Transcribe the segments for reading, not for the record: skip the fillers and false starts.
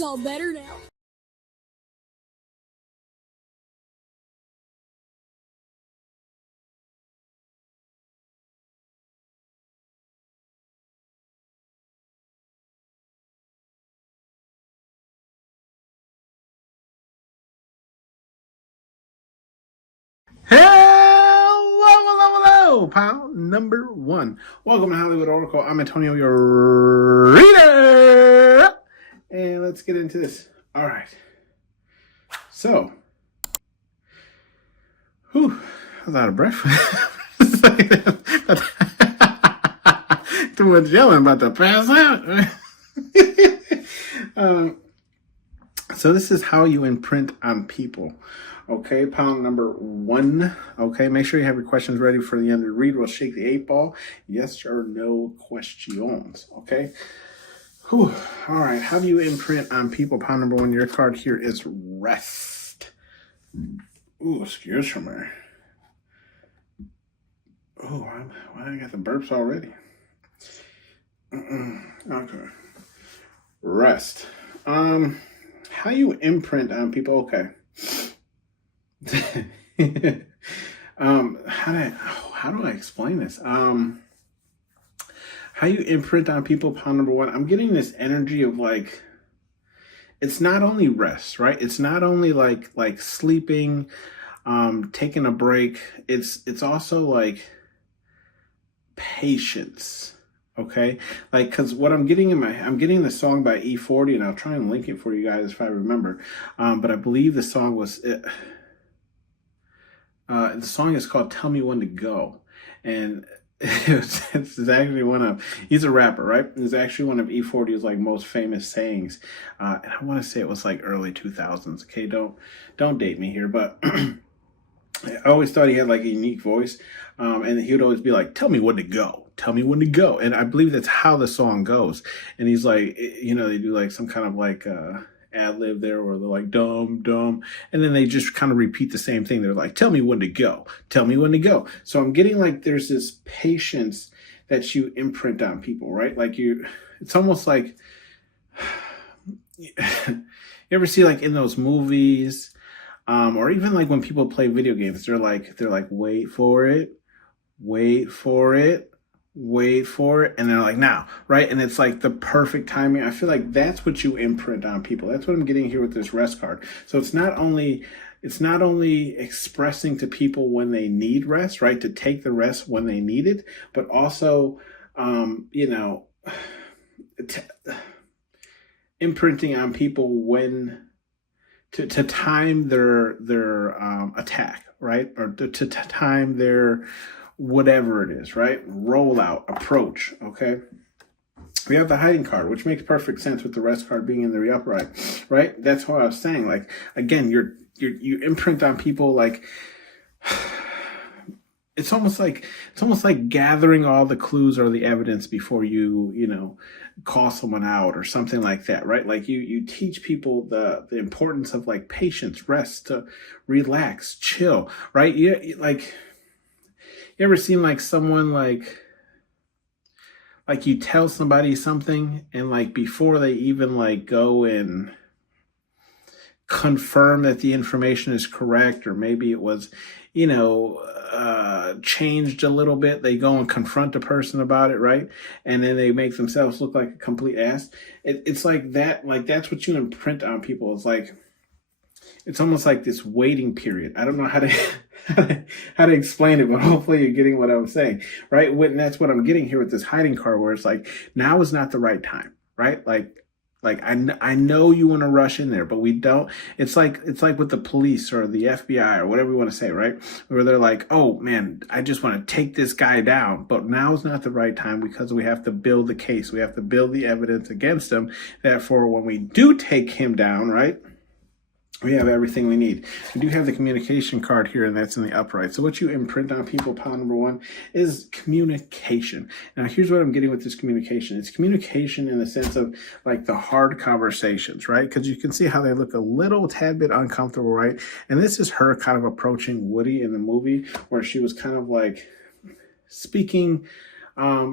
It's all better now. Hello, pal number one. Welcome to Hollywood Oracle. I'm Antonio, your reader. And let's get into this. All right. So, I was out of breath. Too much yelling, about to pass out. So this is how you imprint on people. Okay, pound number one. Okay, make sure you have your questions ready for the end of the read. We'll shake the 8-ball. Yes or no questions. Okay. Whew. All right. How do you imprint on people? Pound number one. Your card here is rest. Ooh, excuse me. Oh, I got the burps already. Okay. Rest. How you imprint on people? Okay. How do I explain this? How you imprint on people, pound number one. I'm getting this energy of like, it's not only rest, right? It's not only like sleeping, taking a break. It's also like patience. Okay, like, because what I'm getting I'm getting the song by E40, and I'll try and link it for you guys if I remember. But I believe the song was the song is called "Tell Me When to Go," and it's actually he's a rapper, right? It's actually one of E40's like most famous sayings, and I want to say it was like early 2000s. Okay, don't date me here, but I always thought he had like a unique voice, and he would always be like, "Tell me when to go. Tell me when to go." And I believe that's how the song goes. And he's like, you know, they do like some kind of like ad lib there where they're like, dumb, dumb. And then they just kind of repeat the same thing. They're like, "Tell me when to go. Tell me when to go." So I'm getting like there's this patience that you imprint on people, right? Like it's almost like, you ever see like in those movies, or even like when people play video games, they're like, wait for it, wait for it, wait for it, and they're like, now, right? And it's like the perfect timing. I feel like that's what you imprint on people. That's what I'm getting here with this rest card. So it's not only expressing to people when they need rest, right? To take the rest when they need it, but also, you know, imprinting on people when to time their attack, right? Or to time their whatever it is, right? Rollout, approach, okay? We have the hiding card, which makes perfect sense with the rest card being in the upright, right? That's what I was saying. Like, again, you imprint on people like, it's almost like gathering all the clues or the evidence before you know, call someone out or something like that, right? Like you teach people the importance of like patience, rest, to relax, chill, right? Like, you ever seen like someone like you tell somebody something and like before they even like go and confirm that the information is correct, or maybe it was, you know, changed a little bit, they go and confront a person about it, right? And then they make themselves look like a complete ass. It's like that. Like, that's what you imprint on people. It's like, it's almost like this waiting period. I don't know how to explain it, but hopefully you're getting what I'm saying, right? That's what I'm getting here with this hiding card, where it's like, now is not the right time, right? Like I know you want to rush in there, but we don't. It's like with the police or the FBI or whatever we want to say, right? Where they're like, "Oh man, I just want to take this guy down," but now is not the right time because we have to build the case. We have to build the evidence against him. Therefore, when we do take him down, right, we have everything we need. We do have the communication card here, and that's in the upright. So what you imprint on people, pound number one, is communication. Now, here's what I'm getting with this communication. It's communication in the sense of like the hard conversations, right? Because you can see how they look a little tad bit uncomfortable, right? And this is her kind of approaching Woody in the movie, where she was kind of like speaking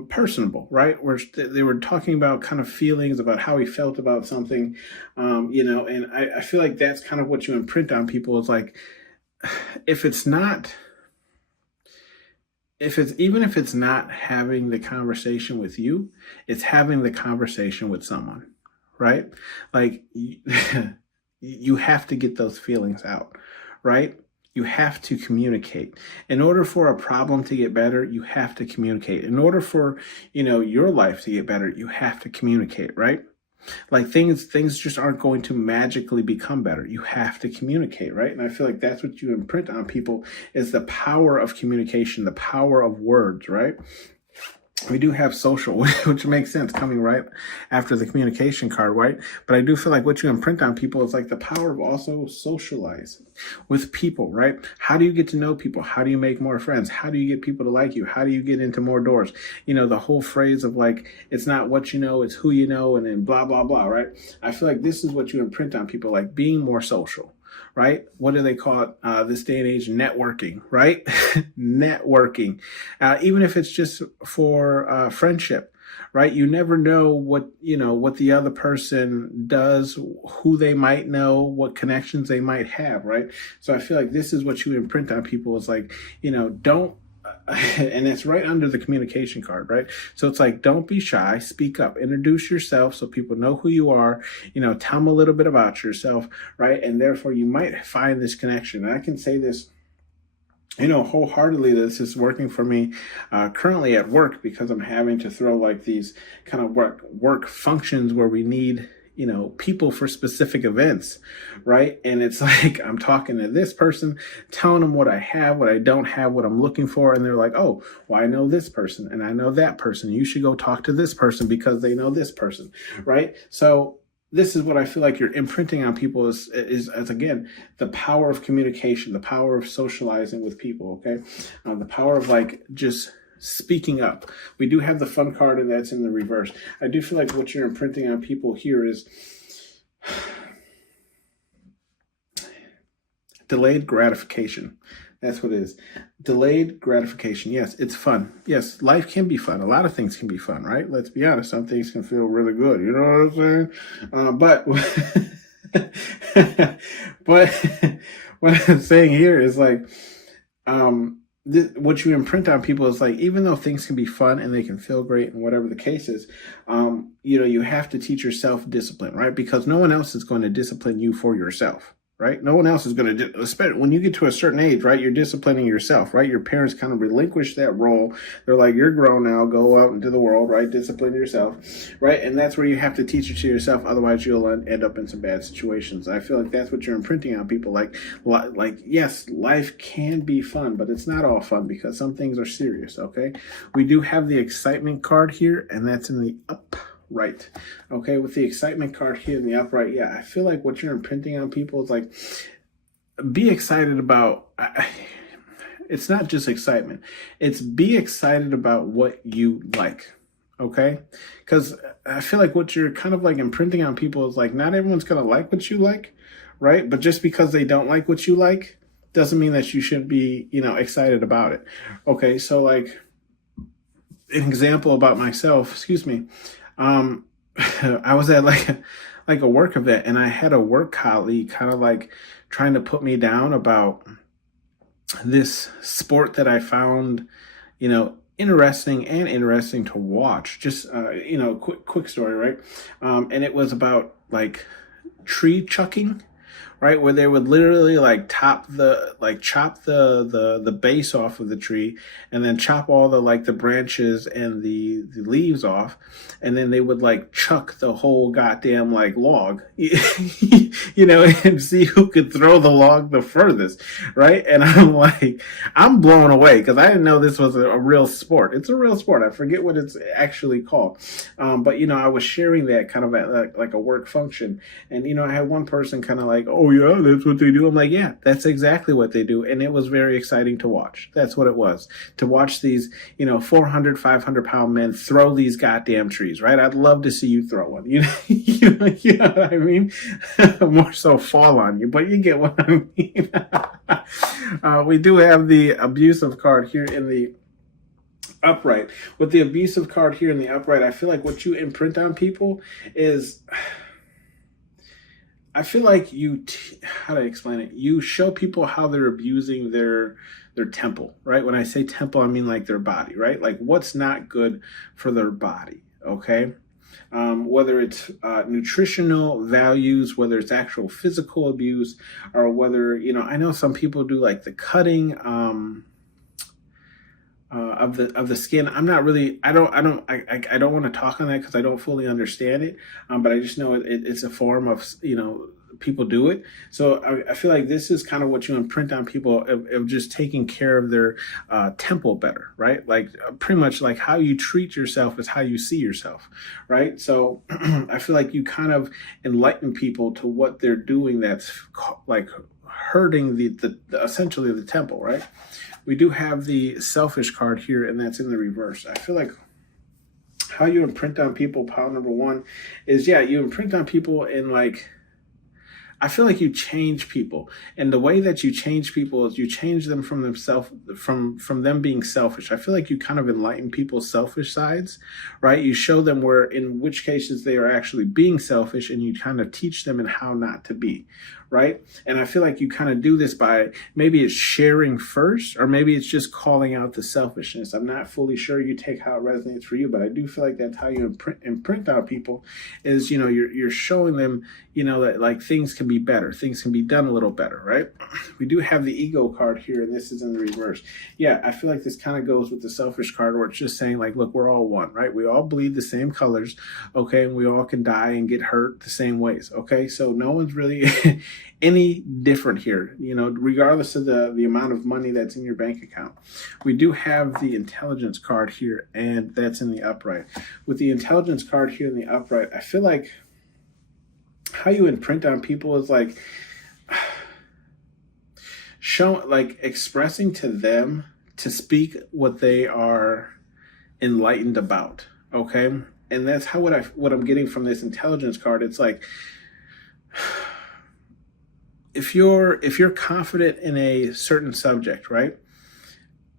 personable, right? Where they were talking about kind of feelings about how he felt about something, and I feel like that's kind of what you imprint on people is like, if it's not, even if it's not having the conversation with you, it's having the conversation with someone, right? Like you have to get those feelings out, right? You have to communicate. In order for a problem to get better, you have to communicate. In order for, your life to get better, you have to communicate, right? Like things just aren't going to magically become better. You have to communicate, right? And I feel like that's what you imprint on people is the power of communication, the power of words, right? We do have social, which makes sense coming right after the communication card, right? But I do feel like what you imprint on people is like the power of also socializing with people, right? How do you get to know people? How do you make more friends? How do you get people to like you? How do you get into more doors? The whole phrase of like, it's not what you know, it's who you know, and then blah, blah, blah, right? I feel like this is what you imprint on people, like being more social. Right? What do they call it this day and age? Networking, right? Networking. Even if it's just for friendship, right? You never know what the other person does, who they might know, what connections they might have, right? So I feel like this is what you imprint on people is like, don't, and it's right under the communication card, right? So it's like, don't be shy, speak up, introduce yourself so people know who you are, tell them a little bit about yourself, right? And therefore you might find this connection. And I can say this, wholeheartedly, this is working for me currently at work because I'm having to throw like these kind of work functions where we need people for specific events, right? And it's like, I'm talking to this person, telling them what I have, what I don't have, what I'm looking for. And they're like, oh, well, I know this person and I know that person. You should go talk to this person because they know this person, right? So this is what I feel like you're imprinting on people is again, the power of communication, the power of socializing with people, okay? The power of like just speaking up. We do have the fun card and that's in the reverse. I do feel like what you're imprinting on people here is delayed gratification. That's what it is. Delayed gratification. Yes, it's fun. Yes, life can be fun. A lot of things can be fun, right? Let's be honest. Some things can feel really good. You know what I'm saying? But but what I'm saying here is like, what you imprint on people is like, even though things can be fun and they can feel great and whatever the case is, you have to teach yourself discipline, right? Because no one else is going to discipline you for yourself, right? No one else is going to, especially when you get to a certain age, right? You're disciplining yourself, right? Your parents kind of relinquish that role. They're like, you're grown now, go out into the world, right? Discipline yourself, right? And that's where you have to teach it to yourself. Otherwise you'll end up in some bad situations. I feel like that's what you're imprinting on people. Like, yes, life can be fun, but it's not all fun because some things are serious. Okay. We do have the excitement card here and that's in the upright. Okay, with the excitement card here in the upright, yeah, I feel like what you're imprinting on people is like, be excited about, it's not just excitement, it's be excited about what you like, okay? Because I feel like what you're kind of like imprinting on people is like, not everyone's going to like what you like, right? But just because they don't like what you like, doesn't mean that you shouldn't be, excited about it. Okay, so like, an example about myself, excuse me, I was at like a work event and I had a work colleague kind of like trying to put me down about this sport that I found, interesting to watch. Just, quick story, right? And it was about like tree chucking, right? Where they would literally like chop the base off of the tree and then chop all the branches and the leaves off. And then they would like chuck the whole goddamn like log, and see who could throw the log the furthest. Right. And I'm blown away because I didn't know this was a real sport. It's a real sport. I forget what it's actually called. But I was sharing that kind of at like a work function. And, I had one person kind of like, oh yeah, that's what they do. I'm like, yeah, that's exactly what they do. And it was very exciting to watch. That's what it was, to watch these, 400, 500-pound men throw these goddamn trees, right? I'd love to see you throw one, you know what I mean? More so fall on you, but you get what I mean. We do have the abusive card here in the Upright. With the abusive card here in the upright, I feel like what you imprint on people is, I feel like how do I explain it? You show people how they're abusing their temple, right? When I say temple, I mean like their body, right? Like what's not good for their body, okay? Whether it's nutritional values, whether it's actual physical abuse, or whether, I know some people do like the cutting of the skin. I'm not really. I don't want to talk on that because I don't fully understand it. But I just know it's a form of people do it. So I feel like this is kind of what you imprint on people of just taking care of their temple better, right? Like pretty much like how you treat yourself is how you see yourself, right? So I feel like you kind of enlighten people to what they're doing that's like hurting the essentially the temple, right? We do have the selfish card here, and that's in the reverse. I feel like how you imprint on people, pile number one, is you imprint on people in like, I feel like you change people, and the way that you change people is you change them from themselves, from them being selfish. I feel like you kind of enlighten people's selfish sides, right? You show them where, in which cases they are actually being selfish, and you kind of teach them in how not to be, right? And I feel like you kind of do this by, maybe it's sharing first, or maybe it's just calling out the selfishness. I'm not fully sure. You take how it resonates for you, but I do feel like that's how you imprint on people is, you're showing them, that like things can be better, things can be done a little better, right? We do have the ego card here, and this is in the reverse. Yeah, I feel like this kind of goes with the selfish card, where it's just saying like, look, we're all one, right? We all bleed the same colors, okay? And we all can die and get hurt the same ways, okay? So no one's really any different here, regardless of the amount of money that's in your bank account. We do have the intelligence card here, and that's in the upright. With the intelligence card here in the upright, I feel like how you imprint on people is like expressing to them to speak what they are enlightened about, okay? And that's how what I'm getting from this intelligence card. It's like, if you're confident in a certain subject, right?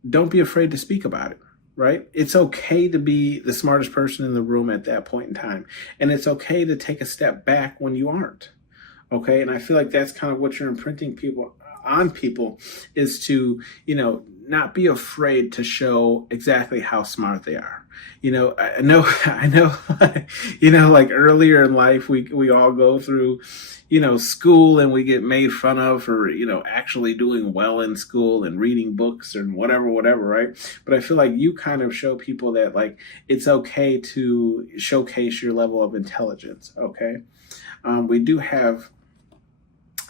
Don't be afraid to speak about it, right? It's okay to be the smartest person in the room at that point in time. And it's okay to take a step back when you aren't. Okay. And I feel like that's kind of what you're imprinting on people is to, not be afraid to show exactly how smart they are. I know, like earlier in life, we all go through, school, and we get made fun of for, actually doing well in school and reading books and whatever, right? But I feel like you kind of show people that like, it's okay to showcase your level of intelligence. Okay. We do have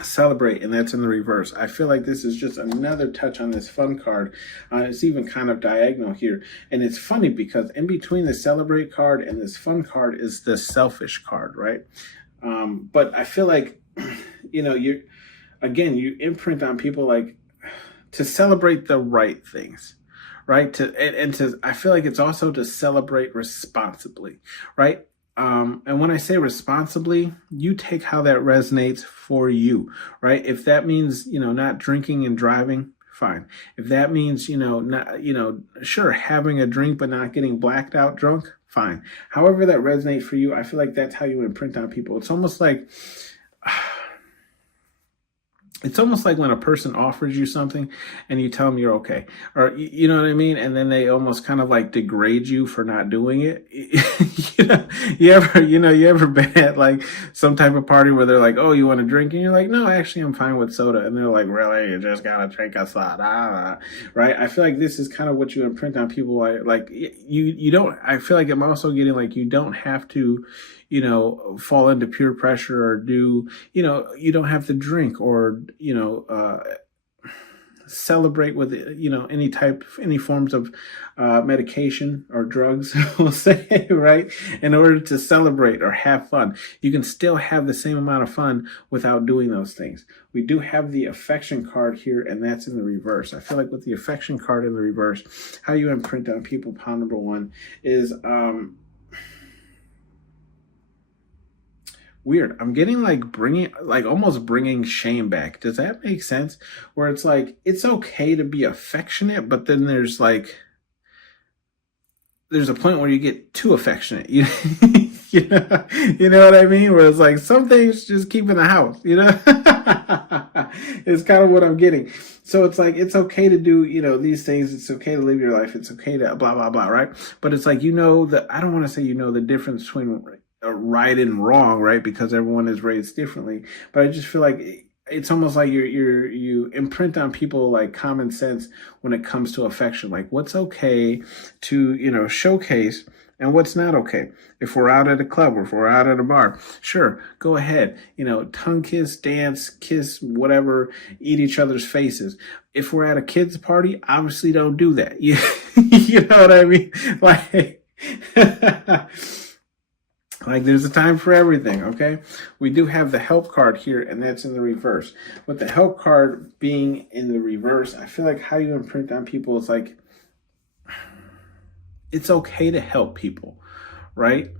celebrate, and that's in the reverse. I feel like this is just another touch on this fun card. It's even kind of diagonal here, and it's funny because in between the celebrate card and this fun card is the selfish card, right? But I feel like you imprint on people like to celebrate the right things, right? I feel like it's also to celebrate responsibly, right? And when I say responsibly, you take how that resonates for you, right? If that means, not drinking and driving, fine. If that means, not, sure, having a drink but not getting blacked out drunk, fine. However that resonates for you, I feel like that's how you imprint on people. It's almost like when a person offers you something and you tell them you're okay, or you know what I mean, and then they almost kind of like degrade you for not doing it. You ever been at like some type of party where they're like, "Oh, you want a drink?" and you're like, "No, actually, I'm fine with soda," and they're like, "Really? You just gotta drink a soda?" Right? I feel like this is kind of what you imprint on people. Like you don't. I feel like I'm also getting like you don't have to, fall into peer pressure or do, you don't have to drink or, celebrate with, any forms of medication or drugs, we'll say, right? In order to celebrate or have fun. You can still have the same amount of fun without doing those things. We do have the affection card here, and that's in the reverse. I feel like with the affection card in the reverse, how you imprint on people, pile number one, is, weird. I'm getting like almost bringing shame back. Does that make sense? Where it's like, it's okay to be affectionate, but then there's like, there's a point where you get too affectionate. You know what I mean? Where it's like some things just keep in the house, It's kind of what I'm getting. So it's like it's okay to do, these things. It's okay to live your life. It's okay to blah blah blah, right? But it's like that I don't want to say the difference between right and wrong, right? Because everyone is raised differently. But I just feel like it's almost like you imprint on people like common sense when it comes to affection, like what's okay to showcase and what's not okay. If we're out at a club or if we're out at a bar, sure, go ahead, tongue kiss, dance, kiss, whatever, eat each other's faces. If we're at a kid's party, obviously don't do that. You know what I mean? Like like there's a time for everything, okay? We do have the help card here, and that's in the reverse. With the help card being in the reverse, I feel like how you imprint on people is like, it's okay to help people, right?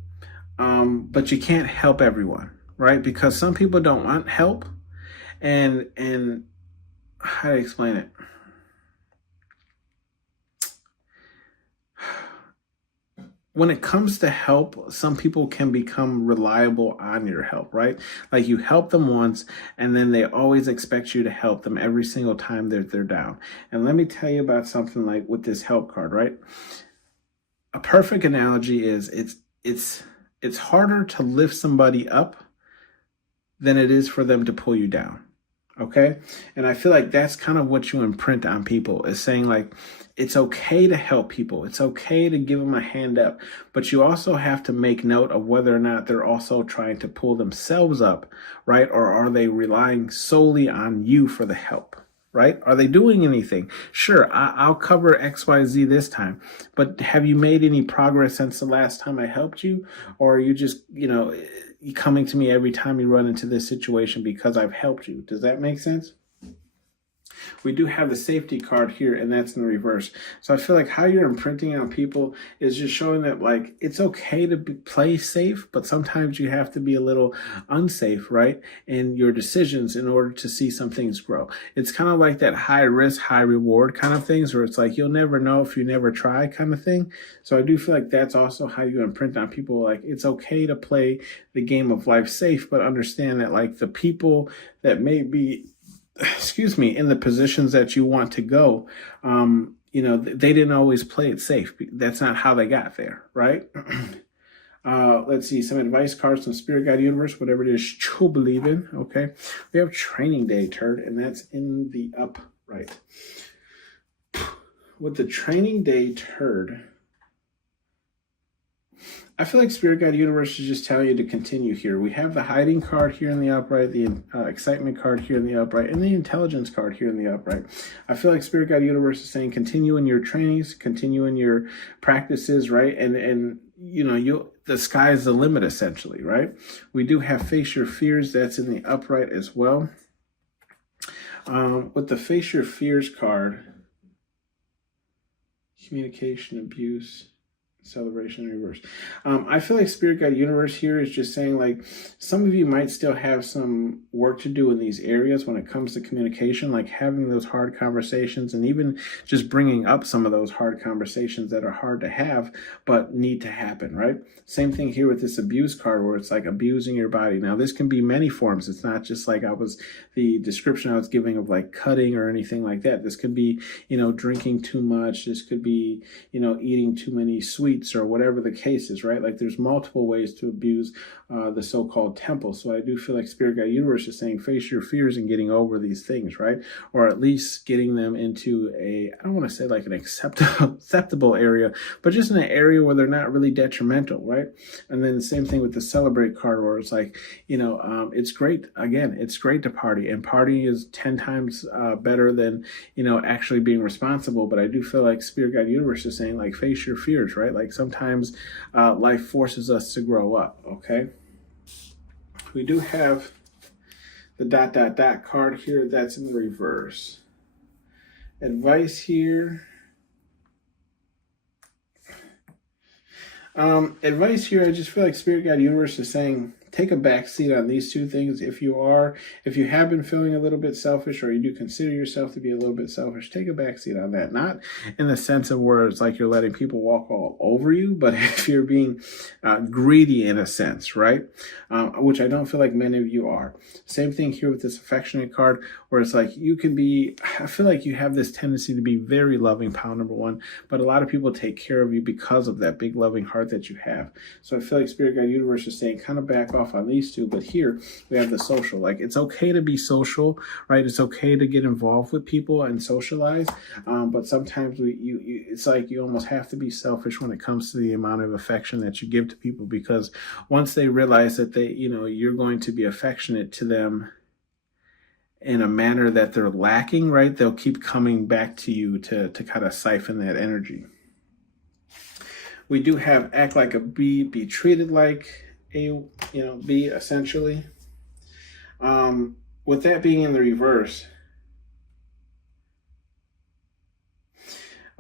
But you can't help everyone, right? Because some people don't want help, and how to explain it? When it comes to help, some people can become reliable on your help, right? Like you help them once and then they always expect you to help them every single time they're down. And let me tell you about something like with this help card, right? A perfect analogy is it's harder to lift somebody up than it is for them to pull you down. Okay. And I feel like that's kind of what you imprint on people, is saying like, it's okay to help people. It's okay to give them a hand up, but you also have to make note of whether or not they're also trying to pull themselves up, right? Or are they relying solely on you for the help, right? Are they doing anything? Sure, I'll cover XYZ this time, but have you made any progress since the last time I helped you? Or are you just, coming to me every time you run into this situation because I've helped you? Does that make sense? We do have the safety card here, and that's in the reverse. So I feel like how you're imprinting on people is just showing that like it's okay to play safe, but sometimes you have to be a little unsafe, right, in your decisions in order to see some things grow. It's kind of like that high risk, high reward kind of things, where it's like you'll never know if you never try kind of thing. So I do feel like that's also how you imprint on people. Like it's okay to play the game of life safe, but understand that like the people that may be in the positions that you want to go, they didn't always play it safe. That's not how they got there, right? Let's see, some advice cards from Spirit Guide Universe, whatever it is you believe in, okay? We have Training Day turd, and that's in the upright. With the Training Day turd, I feel like Spirit Guide Universe is just telling you to continue here. We have the hiding card here in the upright, the excitement card here in the upright, and the intelligence card here in the upright. I feel like Spirit Guide Universe is saying continue in your trainings, continue in your practices, right? And the sky's the limit essentially, right? We do have Face Your Fears. That's in the upright as well. With the Face Your Fears card, communication, abuse, celebration in reverse. I feel like Spirit Guide Universe here is just saying like some of you might still have some work to do in these areas when it comes to communication, like having those hard conversations and even just bringing up some of those hard conversations that are hard to have but need to happen, right? Same thing here with this abuse card, where it's like abusing your body. Now this can be many forms. It's not just like the description I was giving of like cutting or anything like that. This could be drinking too much. This could be eating too many sweets, or whatever the case is, right? Like there's multiple ways to abuse the so-called temple. So I do feel like Spirit Guide Universe is saying face your fears and getting over these things, right? Or at least getting them into I don't want to say like an acceptable area, but just in an area where they're not really detrimental, right? And then the same thing with the Celebrate card, where it's like, it's great. Again, it's great to party, and party is 10 times better than, actually being responsible. But I do feel like Spirit Guide Universe is saying like face your fears, right? Like sometimes life forces us to grow up, okay? We do have the ... card here. That's in the reverse. Advice here. Advice here, I just feel like Spirit Guide Universe is saying take a back seat on these two things. If you have been feeling a little bit selfish, or you do consider yourself to be a little bit selfish, take a back seat on that. Not in the sense of where it's like you're letting people walk all over you, but if you're being greedy in a sense, right? Which I don't feel like many of you are. Same thing here with this affectionate card, where it's like I feel like you have this tendency to be very loving, pile number one, but a lot of people take care of you because of that big loving heart that you have. So I feel like Spirit Guide Universe is saying kind of back off on these two, but here we have the social. Like, it's okay to be social, right? It's okay to get involved with people and socialize, but sometimes it's like you almost have to be selfish when it comes to the amount of affection that you give to people, because once they realize that you're going to be affectionate to them in a manner that they're lacking, right, they'll keep coming back to you to kind of siphon that energy. We do have act like a bee, be treated like a bee, essentially. With that being in the reverse.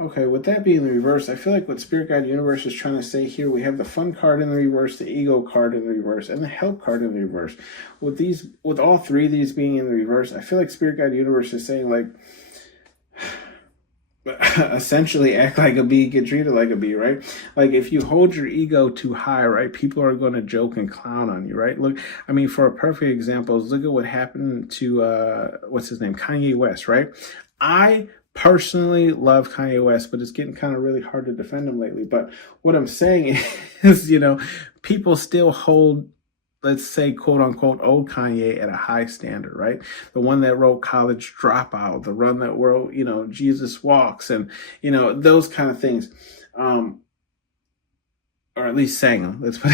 Okay, with that being the reverse, I feel like what Spirit Guide Universe is trying to say here, we have the fun card in the reverse, the ego card in the reverse, and the help card in the reverse. With all three of these being in the reverse, I feel like Spirit Guide Universe is saying, like, essentially act like a bee, get treated like a bee, right? Like, if you hold your ego too high, right, people are going to joke and clown on you, right? Look, I mean, for a perfect example, look at what happened to what's his name, Kanye West, right? I personally love Kanye West, but it's getting kind of really hard to defend him lately. But what I'm saying is, people still hold, let's say, quote unquote, old Kanye at a high standard, right? The one that wrote College Dropout, the one that wrote, Jesus Walks, and, those kind of things. Or at least sang them. Let's put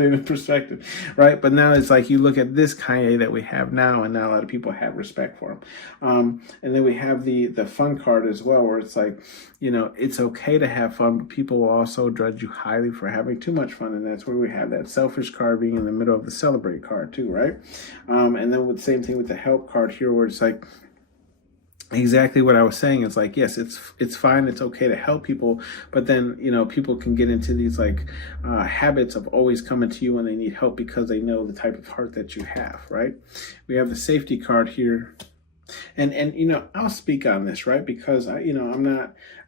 it in perspective, right? But now it's like you look at this Kanye that we have now, and now a lot of people have respect for him. And then we have the fun card as well, where it's like, it's okay to have fun, but people will also judge you highly for having too much fun, and that's where we have that selfish card being in the middle of the celebrate card too, right? And then with the same thing with the help card here, where it's like, exactly what I was saying. It's like, yes, it's fine, it's okay to help people, but then people can get into these like habits of always coming to you when they need help because they know the type of heart that you have, right? We have the safety card here, and I'll speak on this, right? Because I'm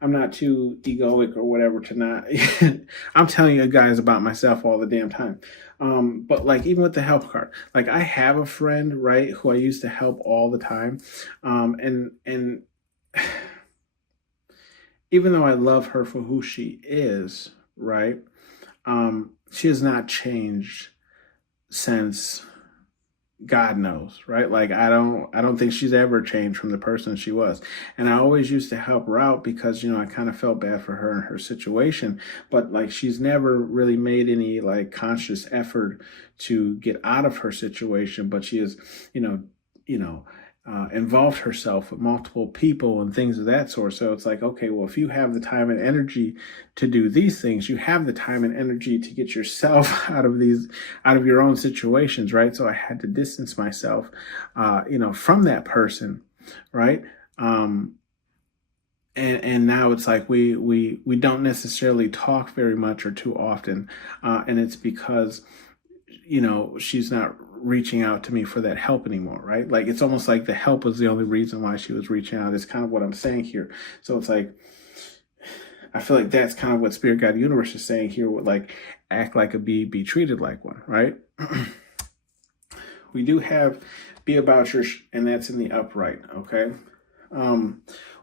not too egoic or whatever to not. I'm telling you guys about myself all the damn time. But like, even with the help card, like, I have a friend, right, who I used to help all the time. And even though I love her for who she is, right, she has not changed since God knows, right? Like, I don't think she's ever changed from the person she was. And I always used to help her out because, I kind of felt bad for her and her situation, but like, she's never really made any like conscious effort to get out of her situation, but she has, involved herself with multiple people and things of that sort. So it's like, okay, well, if you have the time and energy to do these things, you have the time and energy to get yourself out of your own situations, right? So I had to distance myself, from that person, right? And now it's like we don't necessarily talk very much or too often, and it's because she's not reaching out to me for that help anymore, right? Like, it's almost like the help was the only reason why she was reaching out. Is kind of what I'm saying here. So it's like, I feel like that's kind of what Spirit Guide Universe is saying here with like, act like a bee, be treated like one, right? We do have be about your, and that's in the upright, okay?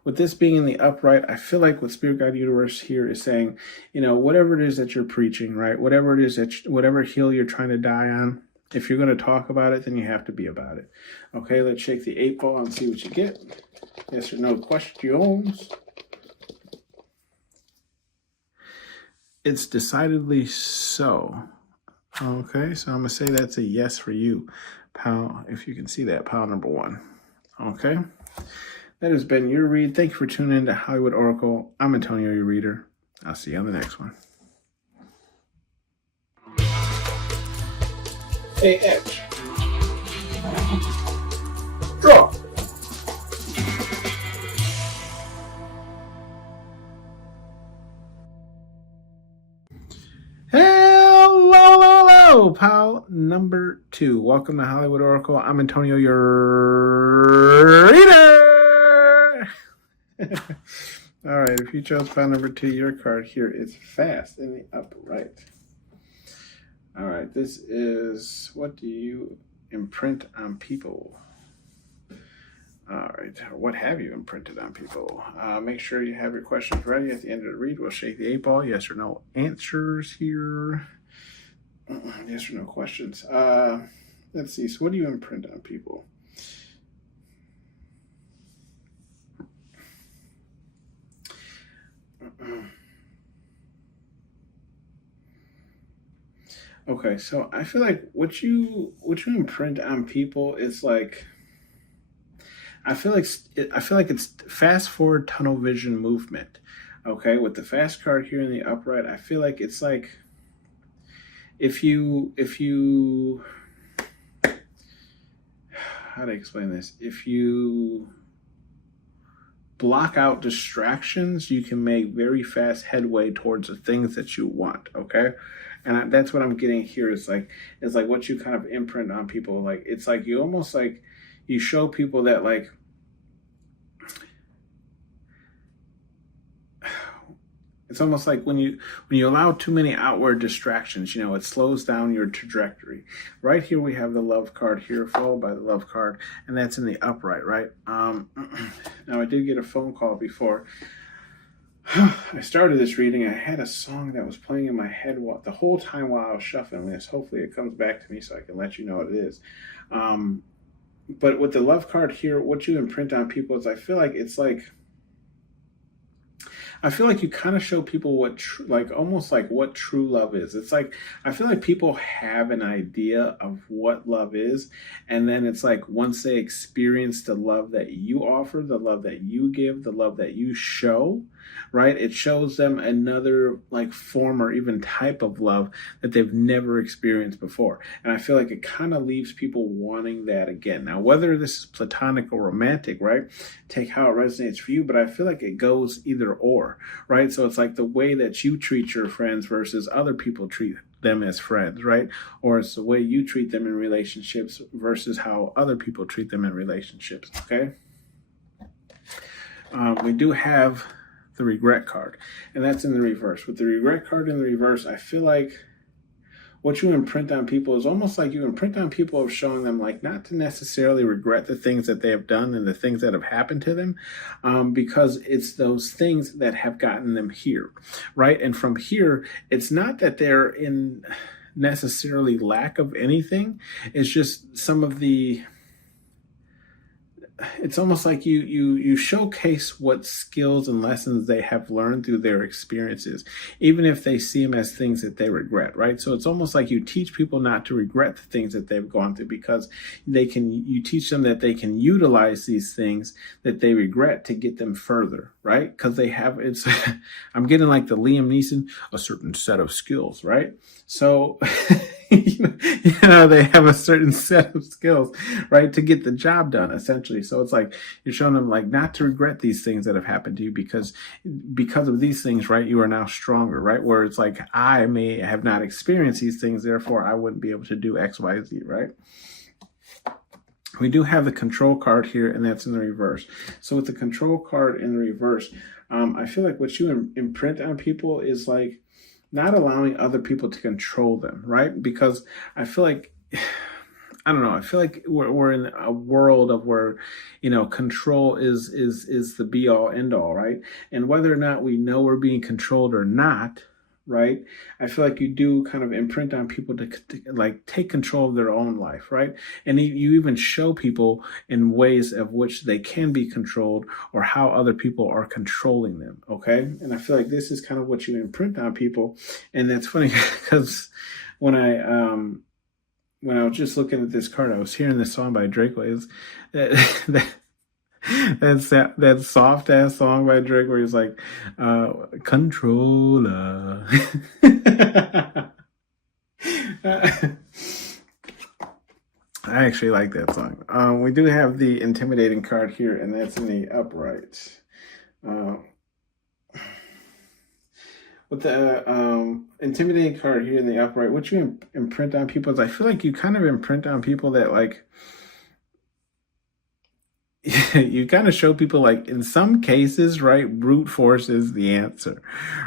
With this being in the upright, I feel like what Spirit Guide Universe here is saying, whatever it is that you're preaching, right? Whatever it is whatever hill you're trying to die on, if you're going to talk about it, then you have to be about it. Okay, let's shake the 8-ball and see what you get. Yes or no questions. It's decidedly so. Okay, so I'm going to say that's a yes for you, pal, if you can see that, pal number 1. Okay, that has been your read. Thank you for tuning in to Hollywood Oracle. I'm Antonio, your reader. I'll see you on the next one. AH. Draw. Hello. Hello, pal number 2. Welcome to Hollywood Oracle. I'm Antonio, your reader. All right, if you chose pile number 2, your card here is fast in the upright. All right, this is what do you imprint on people? All right, what have you imprinted on people? Make sure you have your questions ready at the end of the read. We'll shake the 8 ball. Yes or no answers here. Yes or no questions. Let's see. So what do you imprint on people? Okay, so I feel like what you imprint on people is like, I feel like it's fast forward tunnel vision movement. Okay, with the fast card here in the upright, I feel like it's like if you how to explain this? If you block out distractions, you can make very fast headway towards the things that you want. Okay, and that's what I'm getting here. Is like what you kind of imprint on people. Like it's like you almost like you show people that like it's almost like when you allow too many outward distractions, it slows down your trajectory. Right here we have the love card here, followed by the love card, and that's in the upright, right? Now I did get a phone call before I started this reading. I had a song that was playing in my head the whole time while I was shuffling this. Hopefully it comes back to me so I can let you know what it is. But with the love card here, what you imprint on people is I feel like you kind of show people what almost like what true love is. It's like I feel like people have an idea of what love is, and then it's like once they experience the love that you offer, the love that you give, the love that you show, right? It shows them another like form or even type of love that they've never experienced before. And I feel like it kind of leaves people wanting that again. Now, whether this is platonic or romantic, right? Take how it resonates for you, but I feel like it goes either or, right? So it's like the way that you treat your friends versus other people treat them as friends, right? Or it's the way you treat them in relationships versus how other people treat them in relationships, okay? We do have the regret card, and that's in the reverse. With the regret card in the reverse, I feel like what you imprint on people is almost like you imprint on people of showing them like not to necessarily regret the things that they have done and the things that have happened to them, because it's those things that have gotten them here, right? And from here, it's not that they're in necessarily lack of anything. It's just some of the it's almost like you showcase what skills and lessons they have learned through their experiences, even if they see them as things that they regret, right? So it's almost like you teach people not to regret the things that they've gone through, because you teach them that they can utilize these things that they regret to get them further, right? Because I'm getting like the Liam Neeson, a certain set of skills, right? So they have a certain set of skills, right, to get the job done, essentially. So it's like you're showing them like not to regret these things that have happened to you, because of these things, right, you are now stronger, right? Where it's like I may have not experienced these things, therefore I wouldn't be able to do X, Y, Z, right? We do have the control card here, and that's in the reverse. So with the control card in the reverse, I feel like what you imprint on people is like not allowing other people to control them, right? Because I feel like, I don't know, I feel like we're in a world of where, control is the be all end all, right? And whether or not we know we're being controlled or not, right? I feel like you do kind of imprint on people to like take control of their own life, right? And you even show people in ways of which they can be controlled or how other people are controlling them, okay? And I feel like this is kind of what you imprint on people. And that's funny because when I was just looking at this card, I was hearing this song by Drake. That soft ass song by Drake where he's like, controller. I actually like that song. We do have the intimidating card here, and that's in the upright. with the intimidating card here in the upright, what you imprint on people is, I feel like you kind of imprint on people that like, you kind of show people like in some cases, right, brute force is the answer,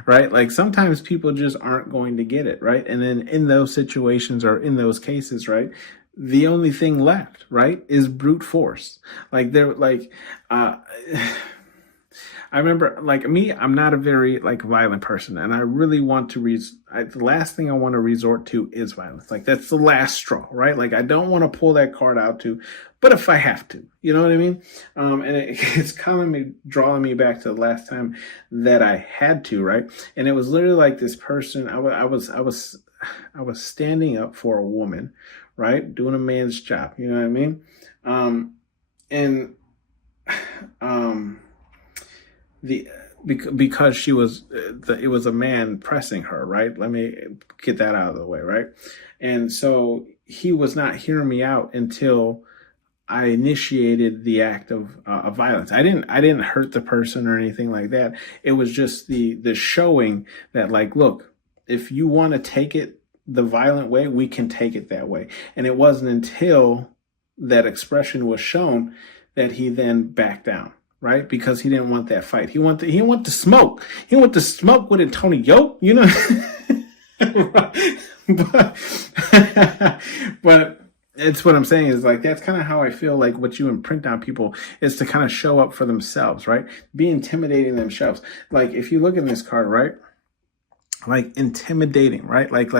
right? Like sometimes people just aren't going to get it, right? And then in those situations or in those cases, right, the only thing left, right, is brute force. Like they're like, I remember, like me, I'm not a very like violent person, and I really want to the last thing I want to resort to is violence. Like that's the last straw, right? Like I don't want to pull that card out too, but if I have to, you know what I mean? And it's kind of drawing me back to the last time that I had to, right? And it was literally like this person. I was standing up for a woman, right, doing a man's job. You know what I mean? And the because she was it was a man pressing her, right? Let me get that out of the way, right? And so he was not hearing me out until I initiated the act of violence. I didn't hurt the person or anything like that. It was just the showing that, like, look, if you want to take it the violent way, we can take it that way. And it wasn't until that expression was shown that he then backed down, right? Because he didn't want that fight. He wanted to smoke. He wanted to smoke with Antonio, you know. but, but it's what I'm saying is like that's kind of how I feel like what you imprint on people is to kind of show up for themselves, right? Be intimidating themselves. Like if you look at this card, right? Like intimidating, right? Like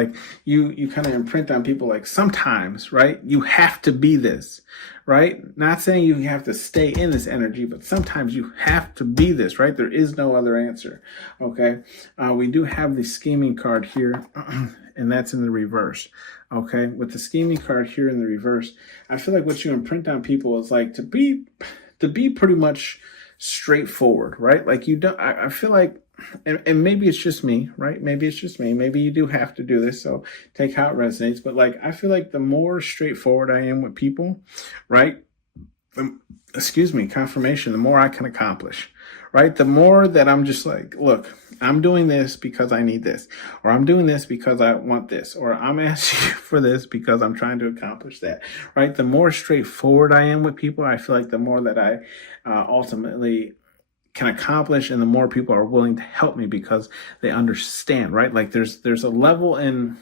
you kind of imprint on people like sometimes, right? You have to be this, right? Not saying you have to stay in this energy, but sometimes you have to be this, right? There is no other answer. Okay. We do have the scheming card here, and that's in the reverse. Okay. With the scheming card here in the reverse, I feel like what you imprint on people is like to be pretty much straightforward, right? Like you don't, I feel like, and maybe it's just me, right? Maybe it's just me. Maybe you do have to do this, so take how it resonates. But like, I feel like the more straightforward I am with people, right? Confirmation, the more I can accomplish, right? The more that I'm just like, look, I'm doing this because I need this, or I'm doing this because I want this, or I'm asking you for this because I'm trying to accomplish that, right? The more straightforward I am with people, I feel like the more that I ultimately can accomplish, and the more people are willing to help me because they understand, right? Like there's a level in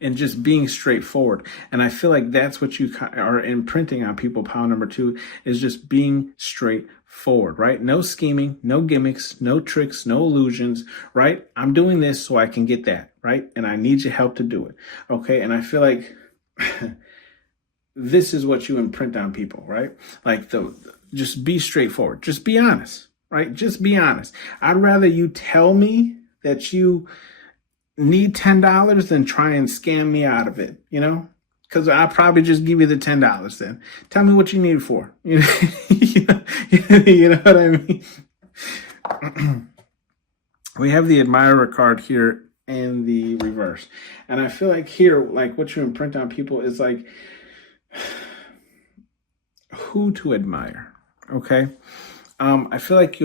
just being straightforward, and I feel like that's what you are imprinting on people. Power number 2 is just being straightforward, right? No scheming, no gimmicks, no tricks, no illusions, right? I'm doing this so I can get that, right? And I need your help to do it, okay? And I feel like this is what you imprint on people, right? Like just be straightforward. Just be honest, right? Just be honest. I'd rather you tell me that you need $10 than try and scam me out of it, you know? Because I'll probably just give you the $10 then. Tell me what you need it for. You know what I mean? We have the admirer card here in the reverse. And I feel like here, like what you imprint on people is like who to admire. Okay. I feel like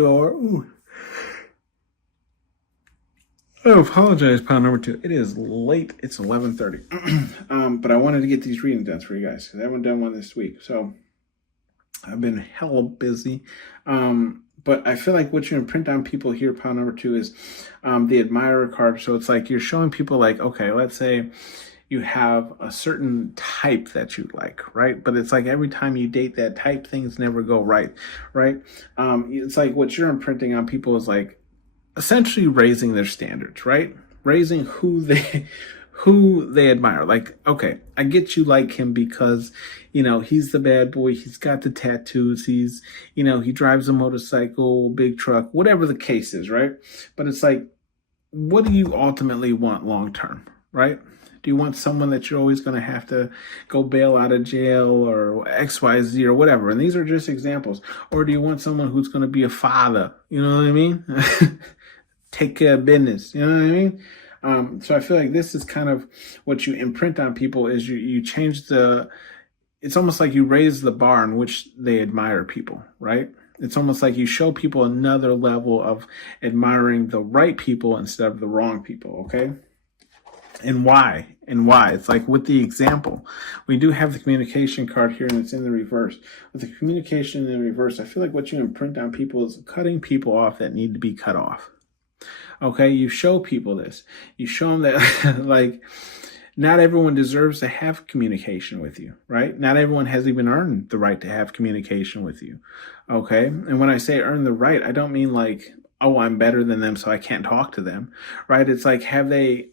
I apologize, pound number 2. It is late. It's 11:30. But I wanted to get these readings done for you guys because I haven't done one this week. So I've been hella busy. But I feel like what you imprint on people here, pound number 2, is the admirer card. So it's like you're showing people like, okay, let's say you have a certain type that you like, right? But it's like every time you date that type, things never go right, right? It's like what you're imprinting on people is like essentially raising their standards, right? Raising who they admire. Like, okay, I get you like him because, you know, he's the bad boy. He's got the tattoos. He's, you know, he drives a motorcycle, big truck, whatever the case is, right? But it's like, what do you ultimately want long term, right? Do you want someone that you're always going to have to go bail out of jail or XYZ or whatever? And these are just examples. Or do you want someone who's going to be a father? You know what I mean? Take care of business. You know what I mean? So I feel like this is kind of what you imprint on people is you change it's almost like you raise the bar in which they admire people, right? It's almost like you show people another level of admiring the right people instead of the wrong people, okay? And why? And why? It's like with the example, we do have the communication card here and it's in the reverse. With the communication in the reverse, I feel like what you imprint on people is cutting people off that need to be cut off. Okay, you show people this. You show them that, like, not everyone deserves to have communication with you, right? Not everyone has even earned the right to have communication with you, okay? And when I say earn the right, I don't mean like, oh, I'm better than them, so I can't talk to them, right? It's like, have they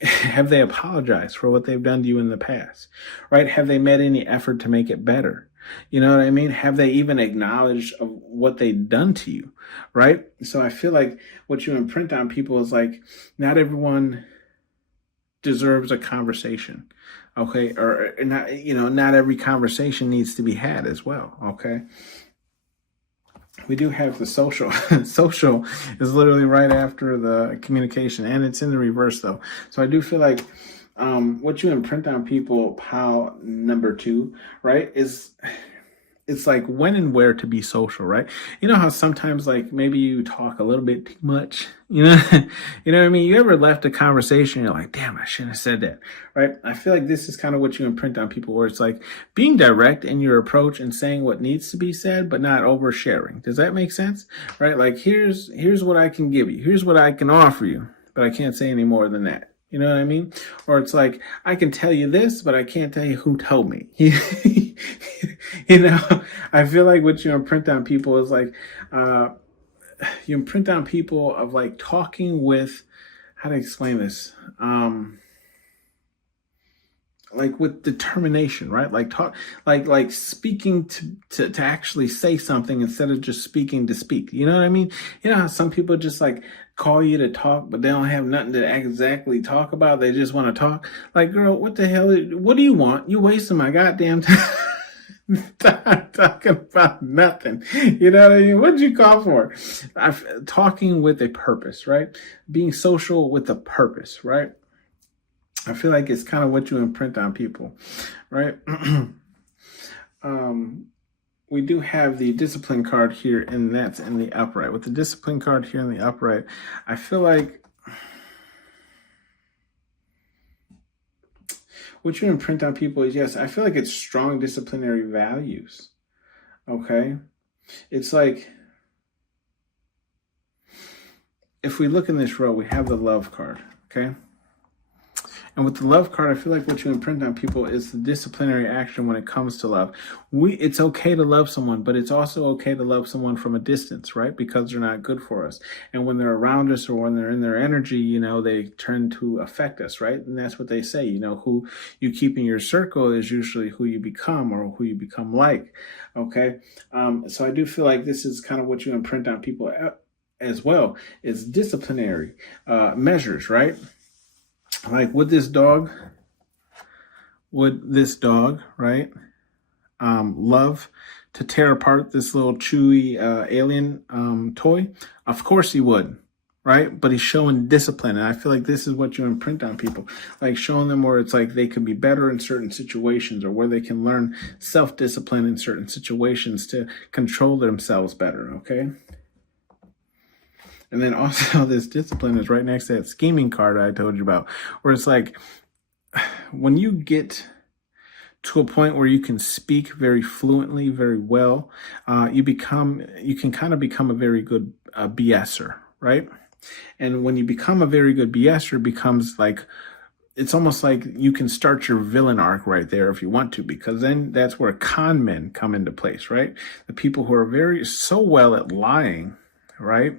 apologized for what they've done to you in the past, right? Have they made any effort to make it better? You know what I mean? Have they even acknowledged of what they've done to you, right? So I feel like what you imprint on people is like, not everyone deserves a conversation, okay? Or not, not every conversation needs to be had as well, okay? We do have the social. Social is literally right after the communication, and it's in the reverse though. So I do feel like what you imprint on people, pile number 2, right, is it's like when and where to be social, right? You know how sometimes like maybe you talk a little bit too much, you know, you know what I mean? You ever left a conversation, you're like, damn, I shouldn't have said that, right? I feel like this is kind of what you imprint on people, where it's like being direct in your approach and saying what needs to be said, but not oversharing. Does that make sense? Right? Like here's what I can give you. Here's what I can offer you, but I can't say any more than that. You know what I mean? Or it's like, I can tell you this, but I can't tell you who told me. You know, I feel like what you imprint on people is like, you imprint on people of like talking with, how to explain this? Like with determination, right? Like talk, like speaking to actually say something instead of just speaking to speak. You know what I mean? You know how some people just like call you to talk, but they don't have nothing to exactly talk about. They just want to talk. Like, girl, what the hell? What do you want? You wasting my goddamn time. Talking about nothing. You know what I mean? What did you call for? Talking with a purpose, right? Being social with a purpose, right? I feel like it's kind of what you imprint on people, right? We do have the discipline card here, and that's in the upright. With the discipline card here in the upright, I feel like what you imprint on people is, yes, I feel like it's strong disciplinary values, okay? It's like, if we look in this row, we have the love card, okay? And with the love card, I feel like what you imprint on people is the disciplinary action when it comes to love. It's okay to love someone, but it's also okay to love someone from a distance, right? Because they're not good for us. And when they're around us or when they're in their energy, you know, they turn to affect us, right? And that's what they say, you know, who you keep in your circle is usually who you become or who you become like, okay? So I do feel like this is kind of what you imprint on people as well, is disciplinary measures, right? Like would this dog, right, love to tear apart this little chewy alien toy? Of course he would, right? But he's showing discipline. And I feel like this is what you imprint on people, like showing them where it's like they could be better in certain situations, or where they can learn self-discipline in certain situations to control themselves better, okay? And then also this discipline is right next to that scheming card I told you about, where it's like when you get to a point where you can speak very fluently, very well, you can kind of become a very good BSer, right? And when you become a very good BSer, it becomes like, it's almost like you can start your villain arc right there if you want to, because then that's where con men come into place, right? The people who are so well at lying, right?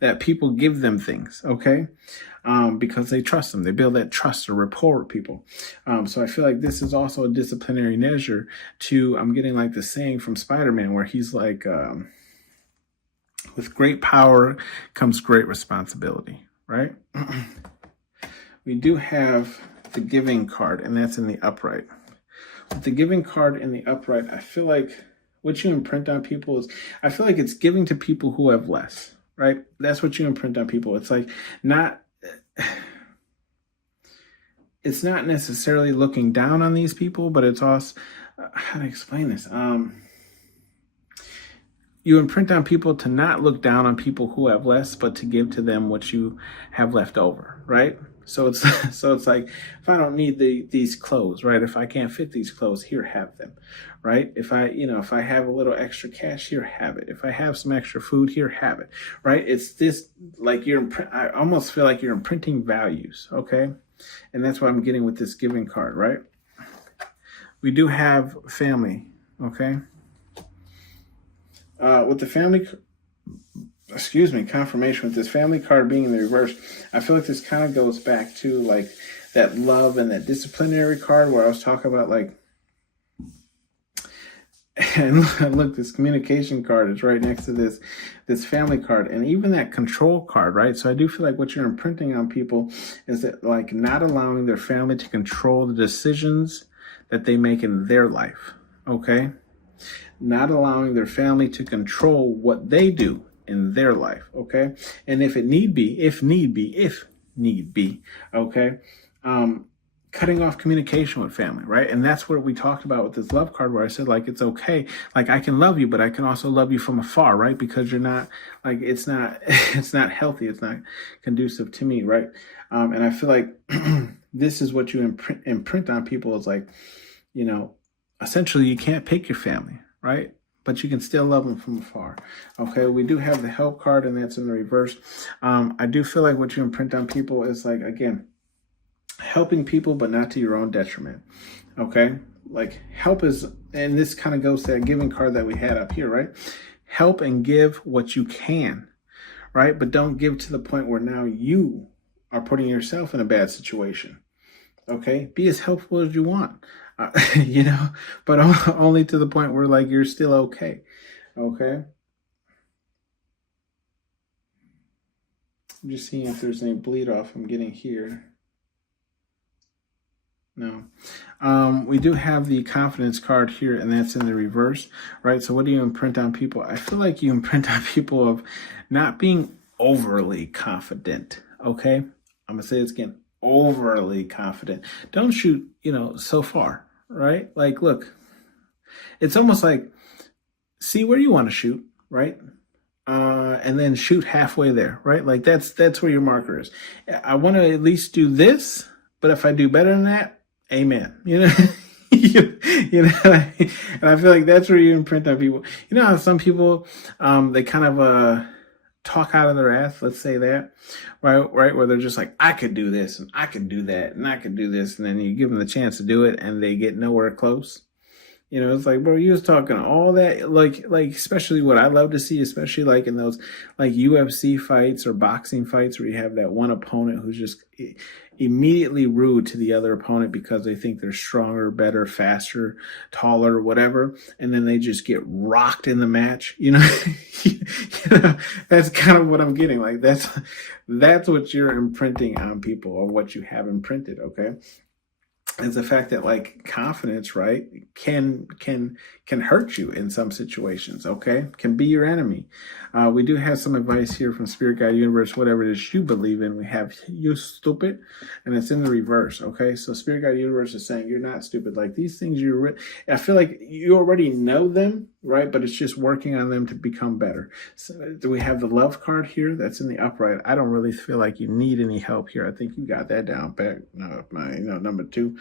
That people give them things, okay? Because they trust them. They build that trust or rapport with people. So I feel like this is also a disciplinary measure to, I'm getting like the saying from Spider-Man where he's like, with great power comes great responsibility, right? We do have the giving card, and that's in the upright. With the giving card in the upright, I feel like what you imprint on people is, I feel like it's giving to people who have less, right? That's what you imprint on people. It's like it's not necessarily looking down on these people, but it's also, how to explain this? You imprint on people to not look down on people who have less, but to give to them what you have left over, right? So it's so it's like, if I don't need these clothes, right? If I can't fit these clothes, here, have them, right? If I have a little extra cash, here, have it. If I have some extra food, here, have it, right? It's this, like, I almost feel like you're imprinting values, okay? And that's what I'm getting with this giving card, right? We do have family, okay? With the family, confirmation, with this family card being in the reverse, I feel like this kind of goes back to like that love and that disciplinary card where I was talking about, like, and look, this communication card is right next to this family card, and even that control card, right? So I do feel like what you're imprinting on people is that, like, not allowing their family to control the decisions that they make in their life, okay? Not allowing their family to control what they do in their life, okay? And if need be, okay? Cutting off communication with family, right? And that's what we talked about with this love card, where I said, like, it's okay. Like, I can love you, but I can also love you from afar, right? Because you're not, like, it's not healthy. It's not conducive to me, right? And I feel like this is what you imprint on people, is like, essentially you can't pick your family, right? But you can still love them from afar. Okay, we do have the help card, and that's in the reverse. I do feel like what you imprint on people is, like, again, helping people, but not to your own detriment. Okay, like, help is, and this kind of goes to that giving card that we had up here, right? Help and give what you can, right? But don't give to the point where now you are putting yourself in a bad situation. Okay, be as helpful as you want. But only to the point where, like, you're still okay. Okay. I'm just seeing if there's any bleed off I'm getting here. No. We do have the confidence card here, and that's in the reverse, right? So what do you imprint on people? I feel like you imprint on people of not being overly confident. Okay. I'm going to say this again, overly confident. Don't shoot, so far. Right? Like, look, it's almost like, see where you want to shoot, right? And then shoot halfway there, right? Like, that's where your marker is. I want to at least do this, but if I do better than that, amen. And I feel like that's where you imprint on people. You know how some people, they kind of, talk out of their ass, let's say that, right, where they're just like, I could do this, and I could do that, and I could do this, and then you give them the chance to do it, and they get nowhere close. It's like, bro, you was talking all that, like, especially what I love to see, especially like in those, like, UFC fights or boxing fights where you have that one opponent who's just immediately rude to the other opponent because they think they're stronger, better, faster, taller, whatever, and then they just get rocked in the match. That's kind of what I'm getting. Like, that's what you're imprinting on people, or what you have imprinted. Okay. Is the fact that, like, confidence, right, can hurt you in some situations, okay? Can be your enemy. We do have some advice here from Spirit Guide Universe, whatever it is you believe in. We have, you stupid, and it's in the reverse, okay? So Spirit Guide Universe is saying you're not stupid. Like, these things I feel like you already know them, right? But it's just working on them to become better. So we have the love card here. That's in the upright. I don't really feel like you need any help here. I think you got that down back. No, number 2.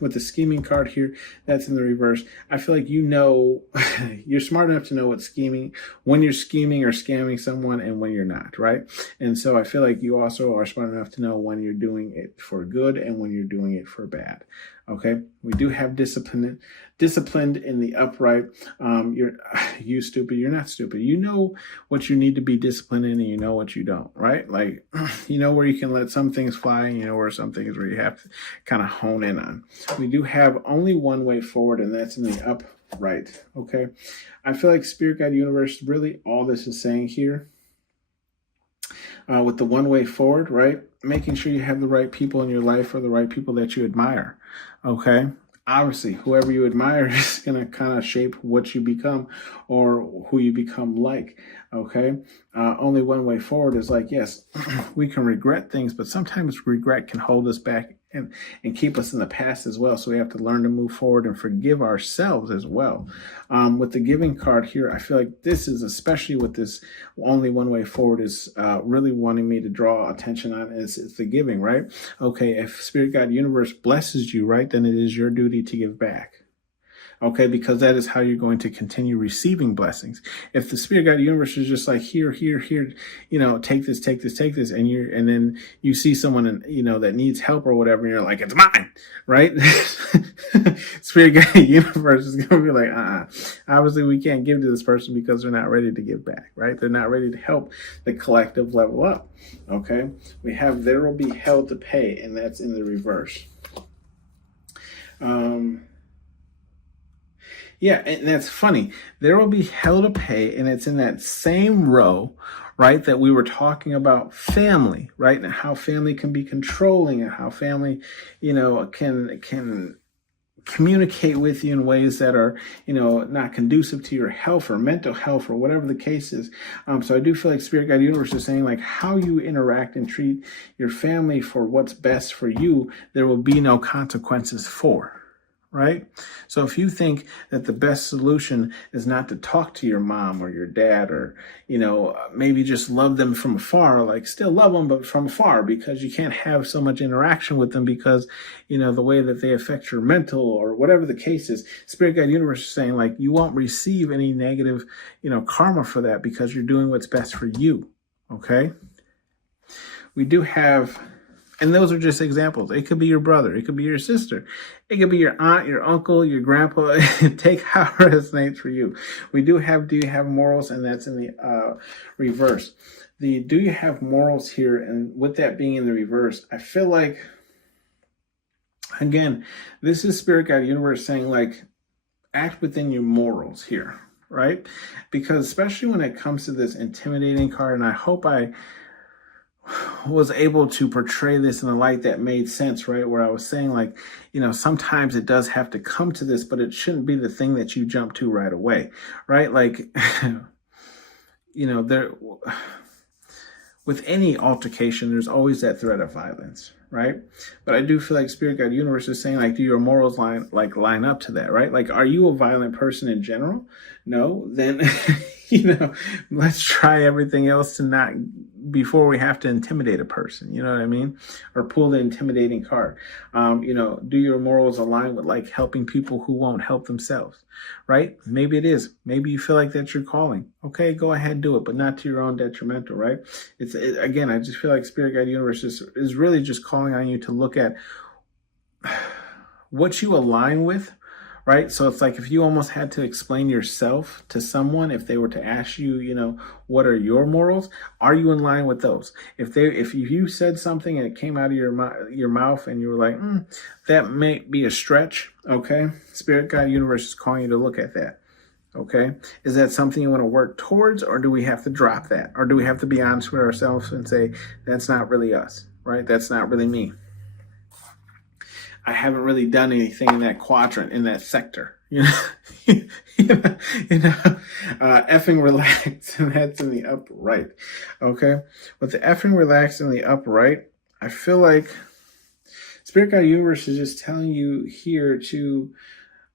With the scheming card here, that's in the reverse. I feel like you're smart enough to know what scheming, when you're scheming or scamming someone, and when you're not, right? And so I feel like you also are smart enough to know when you're doing it for good and when you're doing it for bad. Okay, we do have disciplined in the upright. You stupid, you're not stupid. You know what you need to be disciplined in, and you know what you don't, right? Like, you know where you can let some things fly, and you know where some things where you have to kind of hone in on. We do have only one way forward, and that's in the upright. Okay, I feel like Spirit Guide Universe, really all this is saying here, with the one way forward, right? Making sure you have the right people in your life, or the right people that you admire. Okay. Obviously, whoever you admire is going to kind of shape what you become, or who you become like. Okay. Only one way forward is like, yes, we can regret things, but sometimes regret can hold us back and keep us in the past as well. So we have to learn to move forward and forgive ourselves as well. With the giving card here, I feel like this is, especially with this only one way forward, is really wanting me to draw attention on is the giving, right? Okay, if Spirit Guide Universe blesses you, right, then it is your duty to give back. Okay, because that is how you're going to continue receiving blessings. If the Spirit Guide Universe is just like here, take this, and then you see someone, that needs help or whatever, and you're like, it's mine, right? Spirit Guide Universe is going to be like, obviously we can't give to this person because they're not ready to give back, right? They're not ready to help the collective level up. Okay, we have there will be hell to pay, and that's in the reverse. Yeah, and that's funny. There will be hell to pay, and it's in that same row, right, that we were talking about family, right, and how family can be controlling, and how family, can communicate with you in ways that are, not conducive to your health or mental health or whatever the case is. So I do feel like Spirit Guide Universe is saying, like, how you interact and treat your family for what's best for you, there will be no consequences for. Right? So if you think that the best solution is not to talk to your mom or your dad, or, maybe just love them from afar, like still love them, but from afar, because you can't have so much interaction with them because, the way that they affect your mental or whatever the case is, Spirit Guide Universe is saying, like, you won't receive any negative, karma for that because you're doing what's best for you. Okay. We do have, and those are just examples. It could be your brother. It could be your sister. It could be your aunt, your uncle, your grandpa. Take how it resonates for you. We do have, do you have morals? And that's in the reverse. The do you have morals here? And with that being in the reverse, I feel like, again, this is Spirit Guide Universe saying, like, act within your morals here, right? Because especially when it comes to this intimidating card, and I hope I was able to portray this in a light that made sense, right? Where I was saying, like, sometimes it does have to come to this, but it shouldn't be the thing that you jump to right away, right? Like, there, with any altercation, there's always that threat of violence, right? But I do feel like Spirit Guide Universe is saying, like, do your morals line up to that, right? Like, are you a violent person in general? No? Then, let's try everything else to not, before we have to intimidate a person, you know what I mean? Or pull the intimidating card. Do your morals align with, like, helping people who won't help themselves, right? Maybe it is. Maybe you feel like that's your calling. Okay, go ahead, do it, but not to your own detrimental, right? Again, I just feel like Spirit Guide Universe is really just calling on you to look at what you align with, right? So it's like if you almost had to explain yourself to someone, if they were to ask you, what are your morals? Are you in line with those? If you said something and it came out of your mouth and you were like, that may be a stretch, okay? Spirit Guide Universe is calling you to look at that. Okay, is that something you want to work towards, or do we have to drop that? Or do we have to be honest with ourselves and say, that's not really us, right? That's not really me. I haven't really done anything in that quadrant, in that sector, effing relax, and that's in the upper right. Okay, with the effing relax in the upper right, I feel like Spirit Guide Universe is just telling you here to,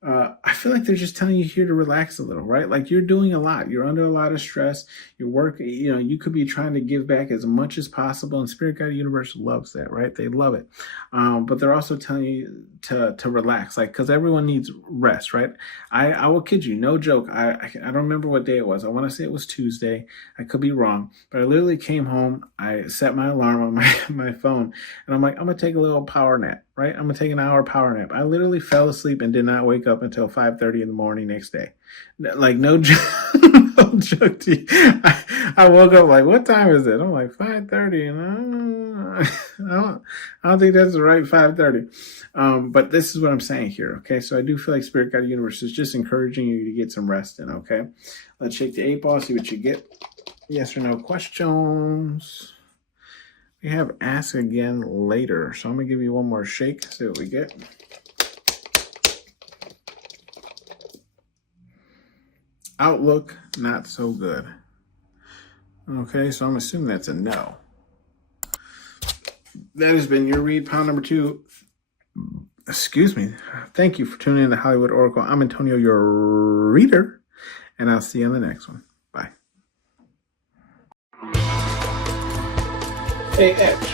I feel like they're just telling you here to relax a little, right? Like, you're doing a lot. You're under a lot of stress. Your work, you could be trying to give back as much as possible. And Spirit Guide Universe loves that, right? They love it. But they're also telling you to relax, like, because everyone needs rest, right? I will kid you, no joke. I don't remember what day it was. I want to say it was Tuesday. I could be wrong. But I literally came home. I set my alarm on my phone. And I'm like, I'm going to take a little power nap. Right? I'm going to take an hour power nap. I literally fell asleep and did not wake up until 5:30 in the morning next day. Like, no joke, no joke to you. I woke up like, what time is it? I'm like, 5:30. And I don't think that's the right 5:30. But this is what I'm saying here. Okay. So I do feel like Spirit Guide Universe is just encouraging you to get some rest in. Okay. Let's shake the 8-ball, see what you get. Yes or no questions. We have ask again later. So I'm going to give you one more shake, see what we get. Outlook, not so good. Okay, so I'm assuming that's a no. That has been your read, pile number 2. Excuse me. Thank you for tuning in to Hollywood Oracle. I'm Antonio, your reader, and I'll see you on the next one. Bye. Hey, Edge.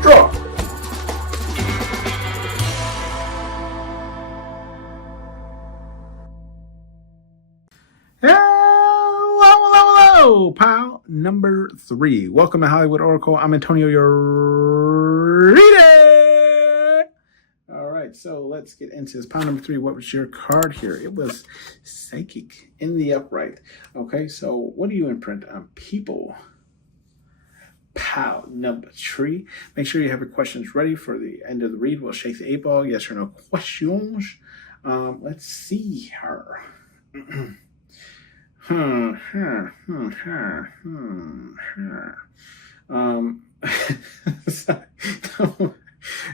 Draw. Hello, pile number 3. Welcome to Hollywood Oracle. I'm Antonio, your reader. All right, so let's get into this. Pile number 3. What was your card here? It was Psychic in the upright. Okay, so what do you imprint on people? Pile number 3. Make sure you have your questions ready for the end of the read. We'll shake the 8-ball. Yes or no questions. Let's see her.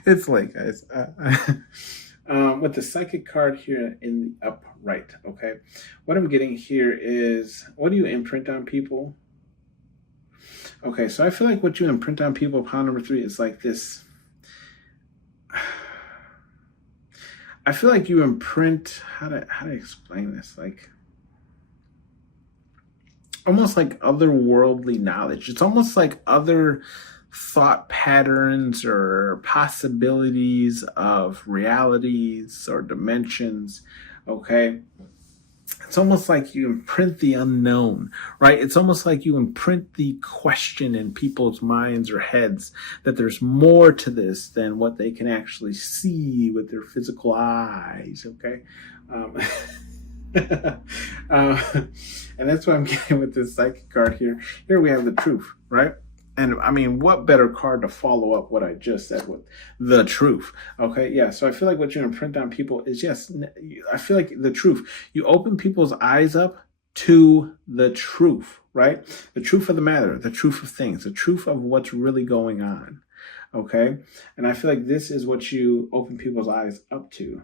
It's late, guys. With the psychic card here in the upright, okay? What I'm getting here is, what do you imprint on people? Okay, so I feel like what you imprint on people, pile number 3, is like this. I feel like you imprint, how to explain this? Like, almost like otherworldly knowledge. It's almost like other thought patterns or possibilities of realities or dimensions, okay? It's almost like you imprint the unknown, right? It's almost like you imprint the question in people's minds or heads that there's more to this than what they can actually see with their physical eyes, okay? And that's what I'm getting with this psychic card here. Here we have the truth, right? And I mean, what better card to follow up what I just said with the truth? Okay, yeah. So I feel like what you imprint on people is, yes, I feel like the truth. You open people's eyes up to the truth, right? The truth of the matter, the truth of things, the truth of what's really going on. Okay, and I feel like this is what you open people's eyes up to.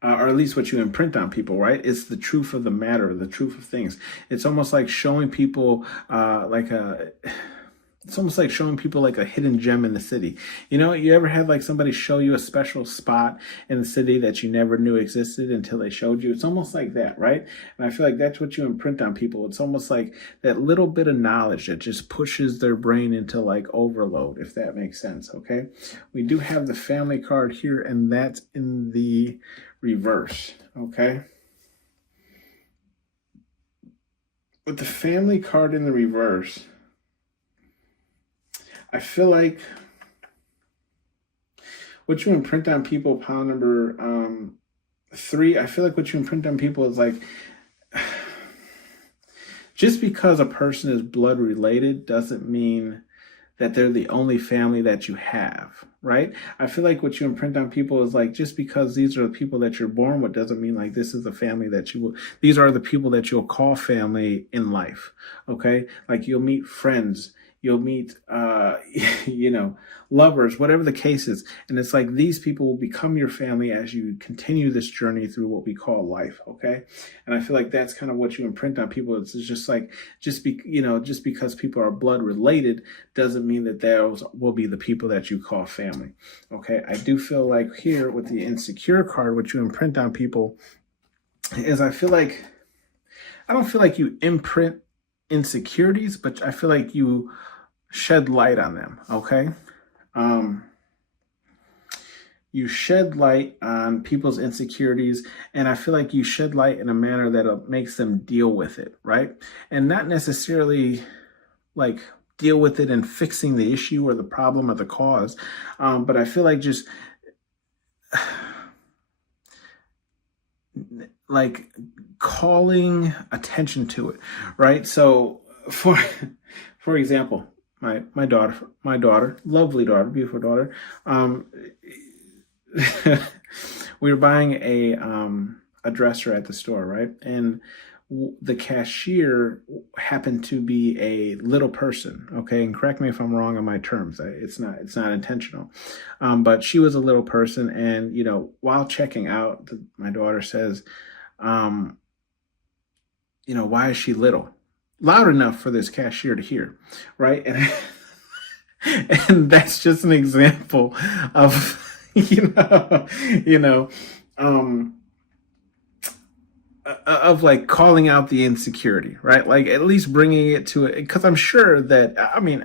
Or at least what you imprint on people, right? It's the truth of the matter, the truth of things. It's almost like showing people it's almost like showing people like a hidden gem in the city. You know, you ever had like somebody show you a special spot in the city that you never knew existed until they showed you? It's almost like that, right? And I feel like that's what you imprint on people. It's almost like that little bit of knowledge that just pushes their brain into like overload, if that makes sense, okay? We do have the family card here, and that's in the reverse, okay? With the family card in the reverse, I feel like what you imprint on people, pile number 3, I feel like what you imprint on people is like, just because a person is blood related doesn't mean that they're the only family that you have, right? I feel like what you imprint on people is like, just because these are the people that you're born with doesn't mean like this is the family that you will, these are the people that you'll call family in life, okay? Like you'll meet friends, you'll meet, you know, lovers, whatever the case is. And it's like these people will become your family as you continue this journey through what we call life, okay? And I feel like that's kind of what you imprint on people. It's just like, just because people are blood related doesn't mean that those will be the people that you call family, okay? I do feel like here with the insecure card, what you imprint on people is, I don't feel like you imprint insecurities, but I feel like you shed light on them, okay? You shed light on people's insecurities, and I feel like you shed light in a manner that makes them deal with it, right? And not necessarily like deal with it and fixing the issue or the problem or the cause, but I feel like just like calling attention to it, right? So for example, my daughter, lovely daughter, beautiful daughter, we were buying a dresser at the store, right? And the cashier happened to be a little person, okay? And correct me if I'm wrong on my terms. It's not intentional. But she was a little person, and you know, while checking out, my daughter says, you know, why is she little? Loud enough for this cashier to hear, right? And And that's just an example of, you know, um, of like calling out the insecurity, right? Like at least bringing it to it, because I'm sure that, I mean,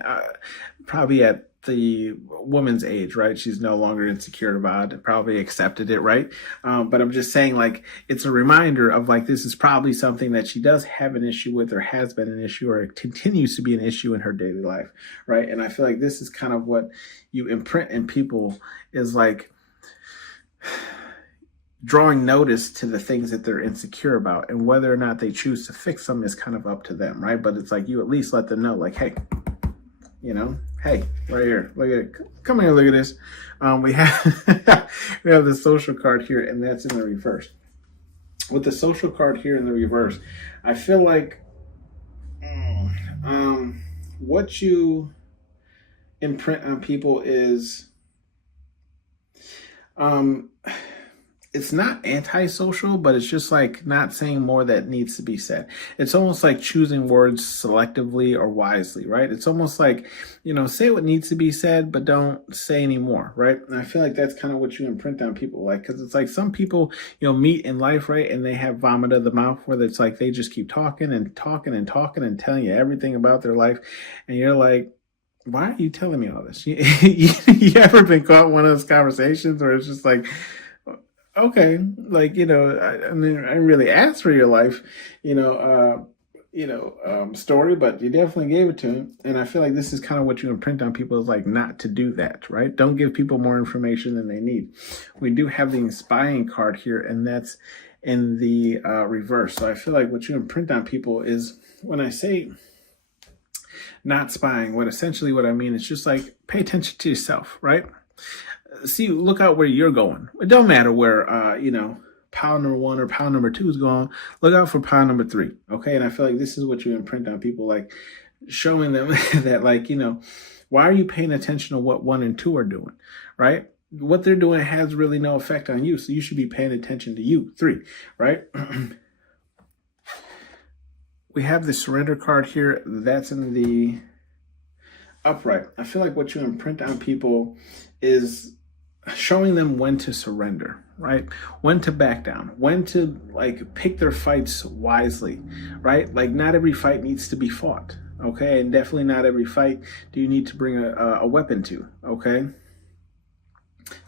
probably at the woman's age, right? She's no longer insecure about it, probably accepted it, right? But I'm just saying, like, it's a reminder of like, this is probably something that she does have an issue with, or has been an issue, or it continues to be an issue in her daily life, right? And I feel like this is kind of what you imprint in people, is like drawing notice to the things that they're insecure about, and whether or not they choose to fix them is kind of up to them, right? But it's like, you at least let them know, like, hey, hey, right here, look at it. Come here, look at this. We have we have the social card here, and that's in the reverse. With the social card here in the reverse, I feel like what you imprint on people is it's not antisocial, but it's just like not saying more that needs to be said. It's almost like choosing words selectively or wisely, right? It's almost like, say what needs to be said, but don't say any more, right? And I feel like that's kind of what you imprint on people, like, because it's like some people, meet in life, right? And they have vomit of the mouth, where it's like they just keep talking and talking and talking and telling you everything about their life. And you're like, why are you telling me all this? You ever been caught in one of those conversations where it's just like, okay, like, I mean, I didn't really ask for your life, story, but you definitely gave it to him. And I feel like this is kind of what you imprint on people, is like not to do that, right? Don't give people more information than they need. We do have the spying card here, and that's in the reverse. So I feel like what you imprint on people is, when I say not spying, what I mean is just like, pay attention to yourself, right? See, look out where you're going. It don't matter where, pound number 1 or pound number 2 is going. Look out for pound number 3. Okay. And I feel like this is what you imprint on people, like showing them that, like, why are you paying attention to what 1 and 2 are doing? Right. What they're doing has really no effect on you. So you should be paying attention to you, 3, right? We have the surrender card here. That's in the upright. I feel like what you imprint on people is showing them when to surrender, right? When to back down, when to like pick their fights wisely, right? Like not every fight needs to be fought, okay? And definitely not every fight do you need to bring a weapon to, okay?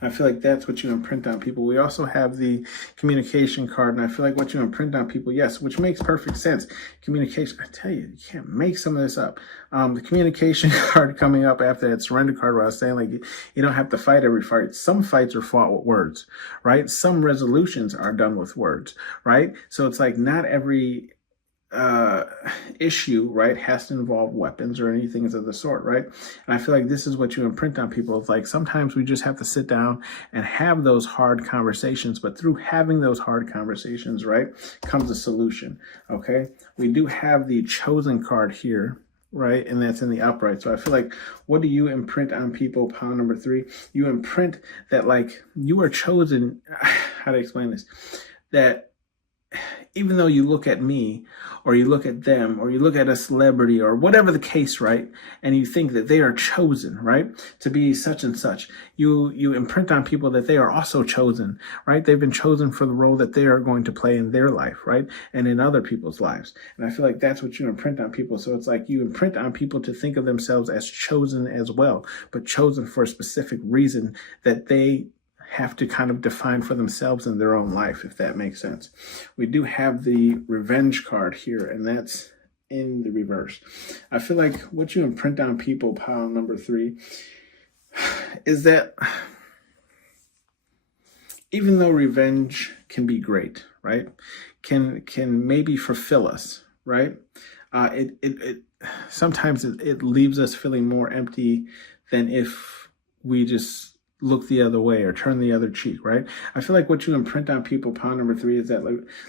I feel like that's what you imprint on people. We also have the communication card, and I feel like what you imprint on people, yes, which makes perfect sense. Communication, I tell you, you can't make some of this up. The communication card coming up after that surrender card, where I was saying, like, you don't have to fight every fight. Some fights are fought with words, right? Some resolutions are done with words, right? So it's like not every issue, right, has to involve weapons or anything of the sort, right? And I feel like this is what you imprint on people. It's like sometimes we just have to sit down and have those hard conversations, but through having those hard conversations, right, comes a solution, okay? We do have the chosen card here, right? And that's in the upright. So I feel like, what do you imprint on people, pound number 3? You imprint that, like, you are chosen. How to explain this? That even though you look at me, or you look at them, or you look at a celebrity, or whatever the case, right, and you think that they are chosen, right, to be such and such, you imprint on people that they are also chosen, right? They've been chosen for the role that they are going to play in their life, right, and in other people's lives. And I feel like that's what you imprint on people. So it's like you imprint on people to think of themselves as chosen as well, but chosen for a specific reason that they have to kind of define for themselves in their own life, if that makes sense. We do have the revenge card here, and that's in the reverse. I feel like what you imprint on people, pile number 3, is that even though revenge can be great, right, can maybe fulfill us, right, it sometimes it leaves us feeling more empty than if we just look the other way or turn the other cheek, right? I feel like what you imprint on people, pound number 3, is that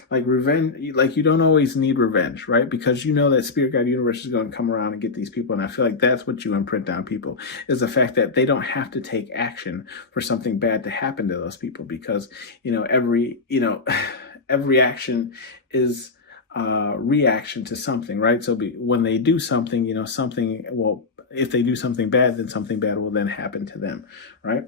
like revenge, like you don't always need revenge, right? Because you know that spirit guide universe is going to come around and get these people. And I feel like that's what you imprint on people, is the fact that they don't have to take action for something bad to happen to those people, because every action is reaction to something, right? So when they do something, something will if they do something bad, then something bad will then happen to them, right?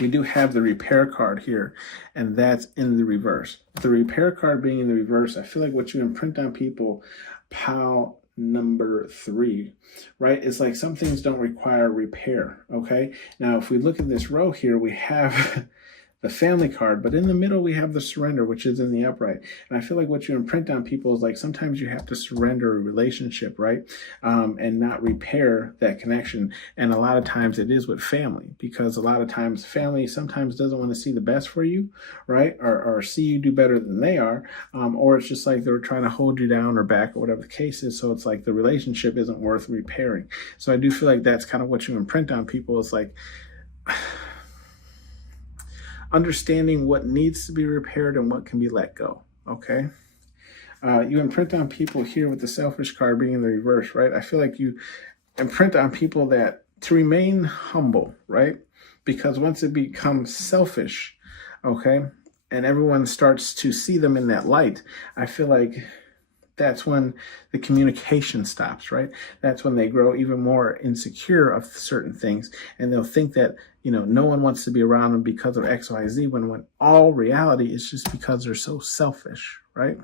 We do have the repair card here, and that's in the reverse. The repair card being in the reverse, I feel like what you imprint on people, pile number 3, right? It's like some things don't require repair, okay? Now, if we look at this row here, we have the family card, but in the middle we have the surrender, which is in the upright. And I feel like what you imprint on people is like sometimes you have to surrender a relationship, right? And not repair that connection. And a lot of times it is with family, because a lot of times family sometimes doesn't want to see the best for you, right? Or see you do better than they are. Or it's just like they're trying to hold you down or back or whatever the case is. So it's like the relationship isn't worth repairing. So I do feel like that's kind of what you imprint on people, is like understanding what needs to be repaired and what can be let go, okay? You imprint on people here with the selfish card being in the reverse, right? I feel like you imprint on people that to remain humble, right? Because once it becomes selfish, okay, and everyone starts to see them in that light, I feel like that's when the communication stops, right? That's when they grow even more insecure of certain things, and they'll think that, you know, no one wants to be around them because of X, Y, Z, when all reality is just because they're so selfish, right?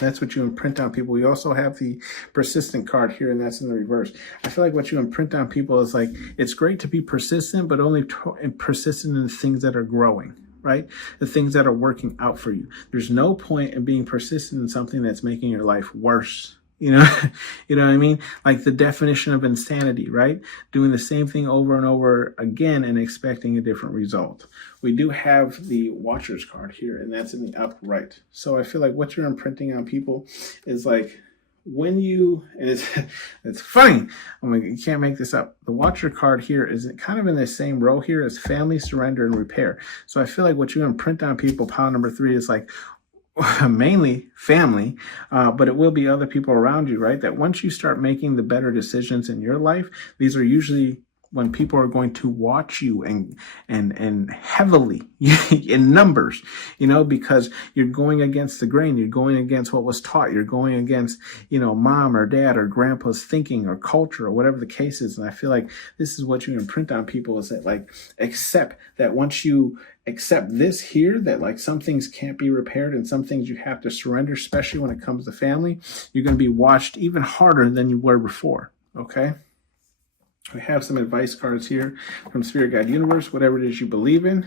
That's what you imprint on people. We also have the persistent card here, and that's in the reverse. I feel like what you imprint on people is like, it's great to be persistent, but only persistent in the things that are growing, right? The things that are working out for you. There's no point in being persistent in something that's making your life worse. You know, you know what I mean? Like the definition of insanity, right? Doing the same thing over and over again and expecting a different result. We do have the Watcher's card here, and that's in the upright. So I feel like what you're imprinting on people is like, when you, and it's funny, you can't make this up. The Watcher card here is kind of in the same row here as family, surrender, and repair. So I feel like what you imprint on people, pile number 3, is like mainly family, but it will be other people around you, right? That once you start making the better decisions in your life, these are usually when people are going to watch you and heavily in numbers, you know, because you're going against the grain, you're going against what was taught, you're going against, you know, mom or dad or grandpa's thinking or culture or whatever the case is. And I feel like this is what you imprint on people, is that like, accept that once you accept this here, that like some things can't be repaired and some things you have to surrender, especially when it comes to family, you're going to be watched even harder than you were before, okay? We have some advice cards here from Spirit Guide Universe. Whatever it is you believe in,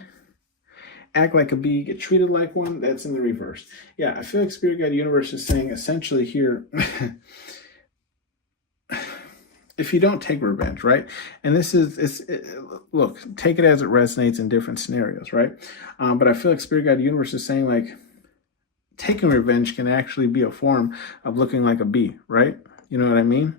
act like a bee, get treated like one. That's in the reverse. Yeah, I feel like Spirit Guide Universe is saying essentially here, if you don't take revenge, right? And this is, look, take it as it resonates in different scenarios, right? But I feel like Spirit Guide Universe is saying like, taking revenge can actually be a form of looking like a bee, right? You know what I mean?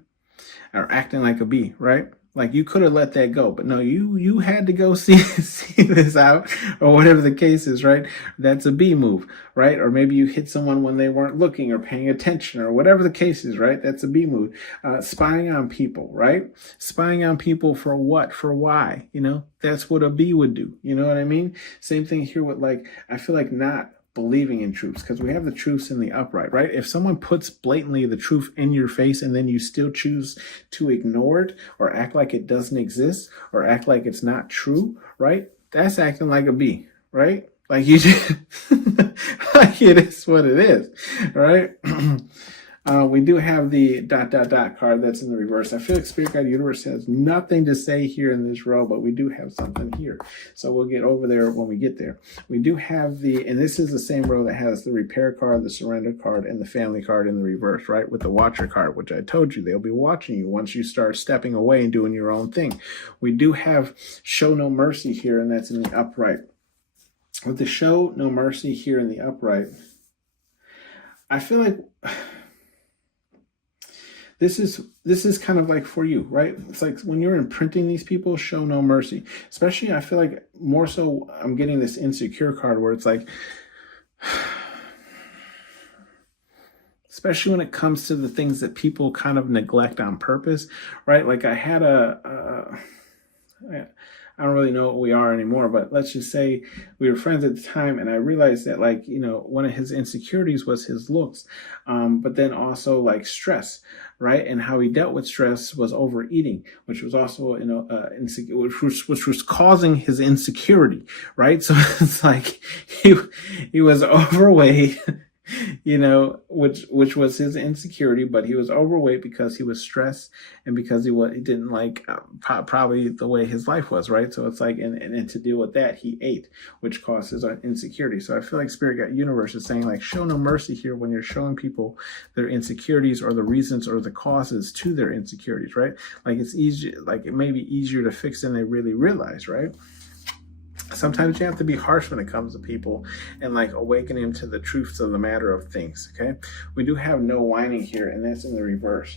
Or acting like a bee, right? Like you could have let that go, but no, you had to go see this out, or whatever the case is, right? That's a B move, right? Or maybe you hit someone when they weren't looking or paying attention, or whatever the case is, right? That's a B move. Spying on people, right? Spying on people for what? For why? You know, that's what a B would do. You know what I mean? Same thing here with like, I feel like not believing in truths, because we have the truths in the upright, right? If someone puts blatantly the truth in your face and then you still choose to ignore it or act like it doesn't exist or act like it's not true, right? That's acting like a bee, right? Like you just, like it is what it is, right? We do have the ... card that's in the reverse. I feel like Spirit Guide Universe has nothing to say here in this row, but we do have something here. So we'll get over there when we get there. We do have the, and this is the same row that has the repair card, the surrender card, and the family card in the reverse, right? With the Watcher card, which I told you, they'll be watching you once you start stepping away and doing your own thing. We do have show no mercy here, and that's in the upright. With the show no mercy here in the upright, I feel like this is kind of like for you, right? It's like when you're imprinting these people, show no mercy. Especially, I feel like more so I'm getting this insecure card where it's like, especially when it comes to the things that people kind of neglect on purpose, right? Like I had I don't really know what we are anymore, but let's just say we were friends at the time, and I realized that, like, you know, one of his insecurities was his looks, but then also like stress, right? And how he dealt with stress was overeating, which was also, you know, which was causing his insecurity, right? So it's like he was overweight. You know, which was his insecurity, but he was overweight because he was stressed and because he didn't like probably the way his life was, right? So it's like, and to deal with that, he ate, which causes insecurity. So I feel like Spirit Guide Universe is saying, like, show no mercy here when you're showing people their insecurities or the reasons or the causes to their insecurities, right? Like, it's easy, like it may be easier to fix than they really realize, right? Sometimes you have to be harsh when it comes to people and like awaken them to the truths of the matter of things. Okay, we do have no whining here, and that's in the reverse.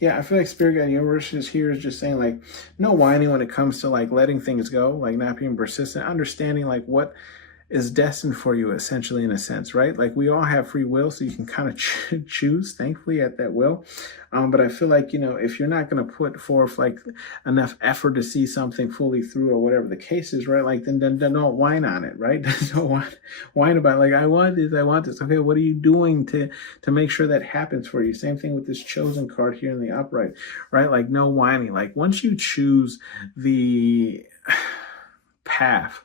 Yeah, I feel like Spirit Guide Universe is here is just saying, like, no whining when it comes to like letting things go, like not being persistent, understanding like what is destined for you, essentially, in a sense, right? Like, we all have free will, so you can kind of choose, thankfully, at that will. But I feel like, you know, if you're not going to put forth like enough effort to see something fully through, or whatever the case is, right? Like, then don't whine on it, right? Don't whine about it. Like, I want this. Okay, what are you doing to make sure that happens for you? Same thing with this chosen card here in the upright, right? Like, no whining. Like, once you choose the path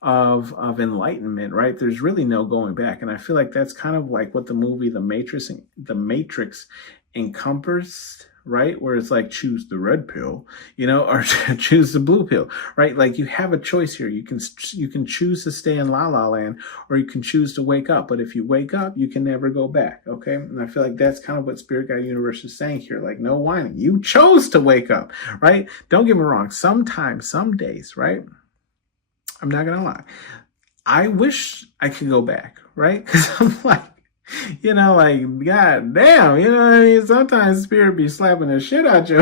of enlightenment, right, there's really no going back. And I feel like that's kind of like what the movie The Matrix encompassed, right? Where it's like, choose the red pill, you know, or choose the blue pill, right? Like, you have a choice here. You can choose to stay in La La Land, or you can choose to wake up. But if you wake up, you can never go back. Okay, and I feel like that's kind of what Spirit Guide Universe is saying here. Like, no whining. You chose to wake up, right? Don't get me wrong. Sometimes, some days, right, I'm not gonna lie, I wish I could go back, right? Because I'm like, you know, like, god damn, you know what I mean? Sometimes Spirit be slapping the shit out you.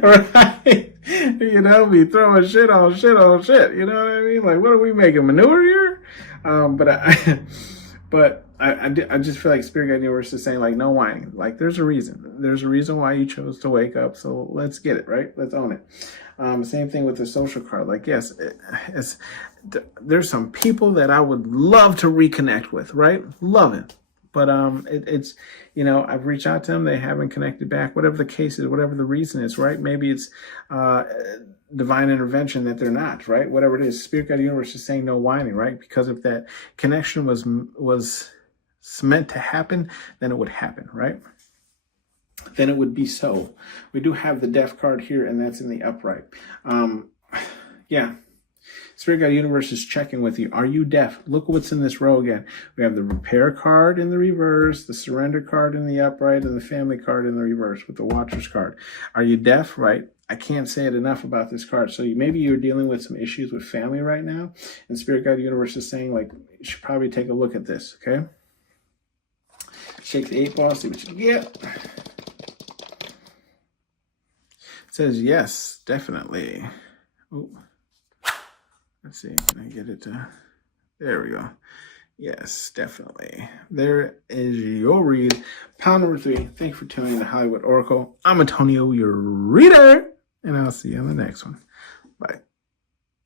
Right? You know, be throwing shit on shit, you know what I mean? Like, what are we making, manure here? But I just feel like Spirit Guide Universe is saying, like, no whining. Like, there's a reason. There's a reason why you chose to wake up. So let's get it, right? Let's own it. Same thing with the social card. Like, yes, there's some people that I would love to reconnect with, right? Love it. But it's, you know, I've reached out to them. They haven't connected back. Whatever the case is, whatever the reason is, right? Maybe it's divine intervention that they're not, right? Whatever it is, Spirit Guide Universe is saying no whining, right? Because if that connection was meant to happen, then it would happen, right? Then it would be so. We do have the Death card here, and that's in the upright. Yeah. Spirit Guide Universe is checking with you. Are you deaf? Look what's in this row again. We have the Repair card in the reverse, the Surrender card in the upright, and the Family card in the reverse with the Watchers card. Are you deaf? Right. I can't say it enough about this card. So maybe you're dealing with some issues with family right now, and Spirit Guide Universe is saying, like, you should probably take a look at this, okay? Shake the 8 ball, see what you get. It says yes, definitely. Ooh. Let's see, can I get it to, there we go. Yes, definitely. There is your read. Pound number 3. Thank you for tuning in to Hollywood Oracle. I'm Antonio, your reader, and I'll see you on the next one. Bye.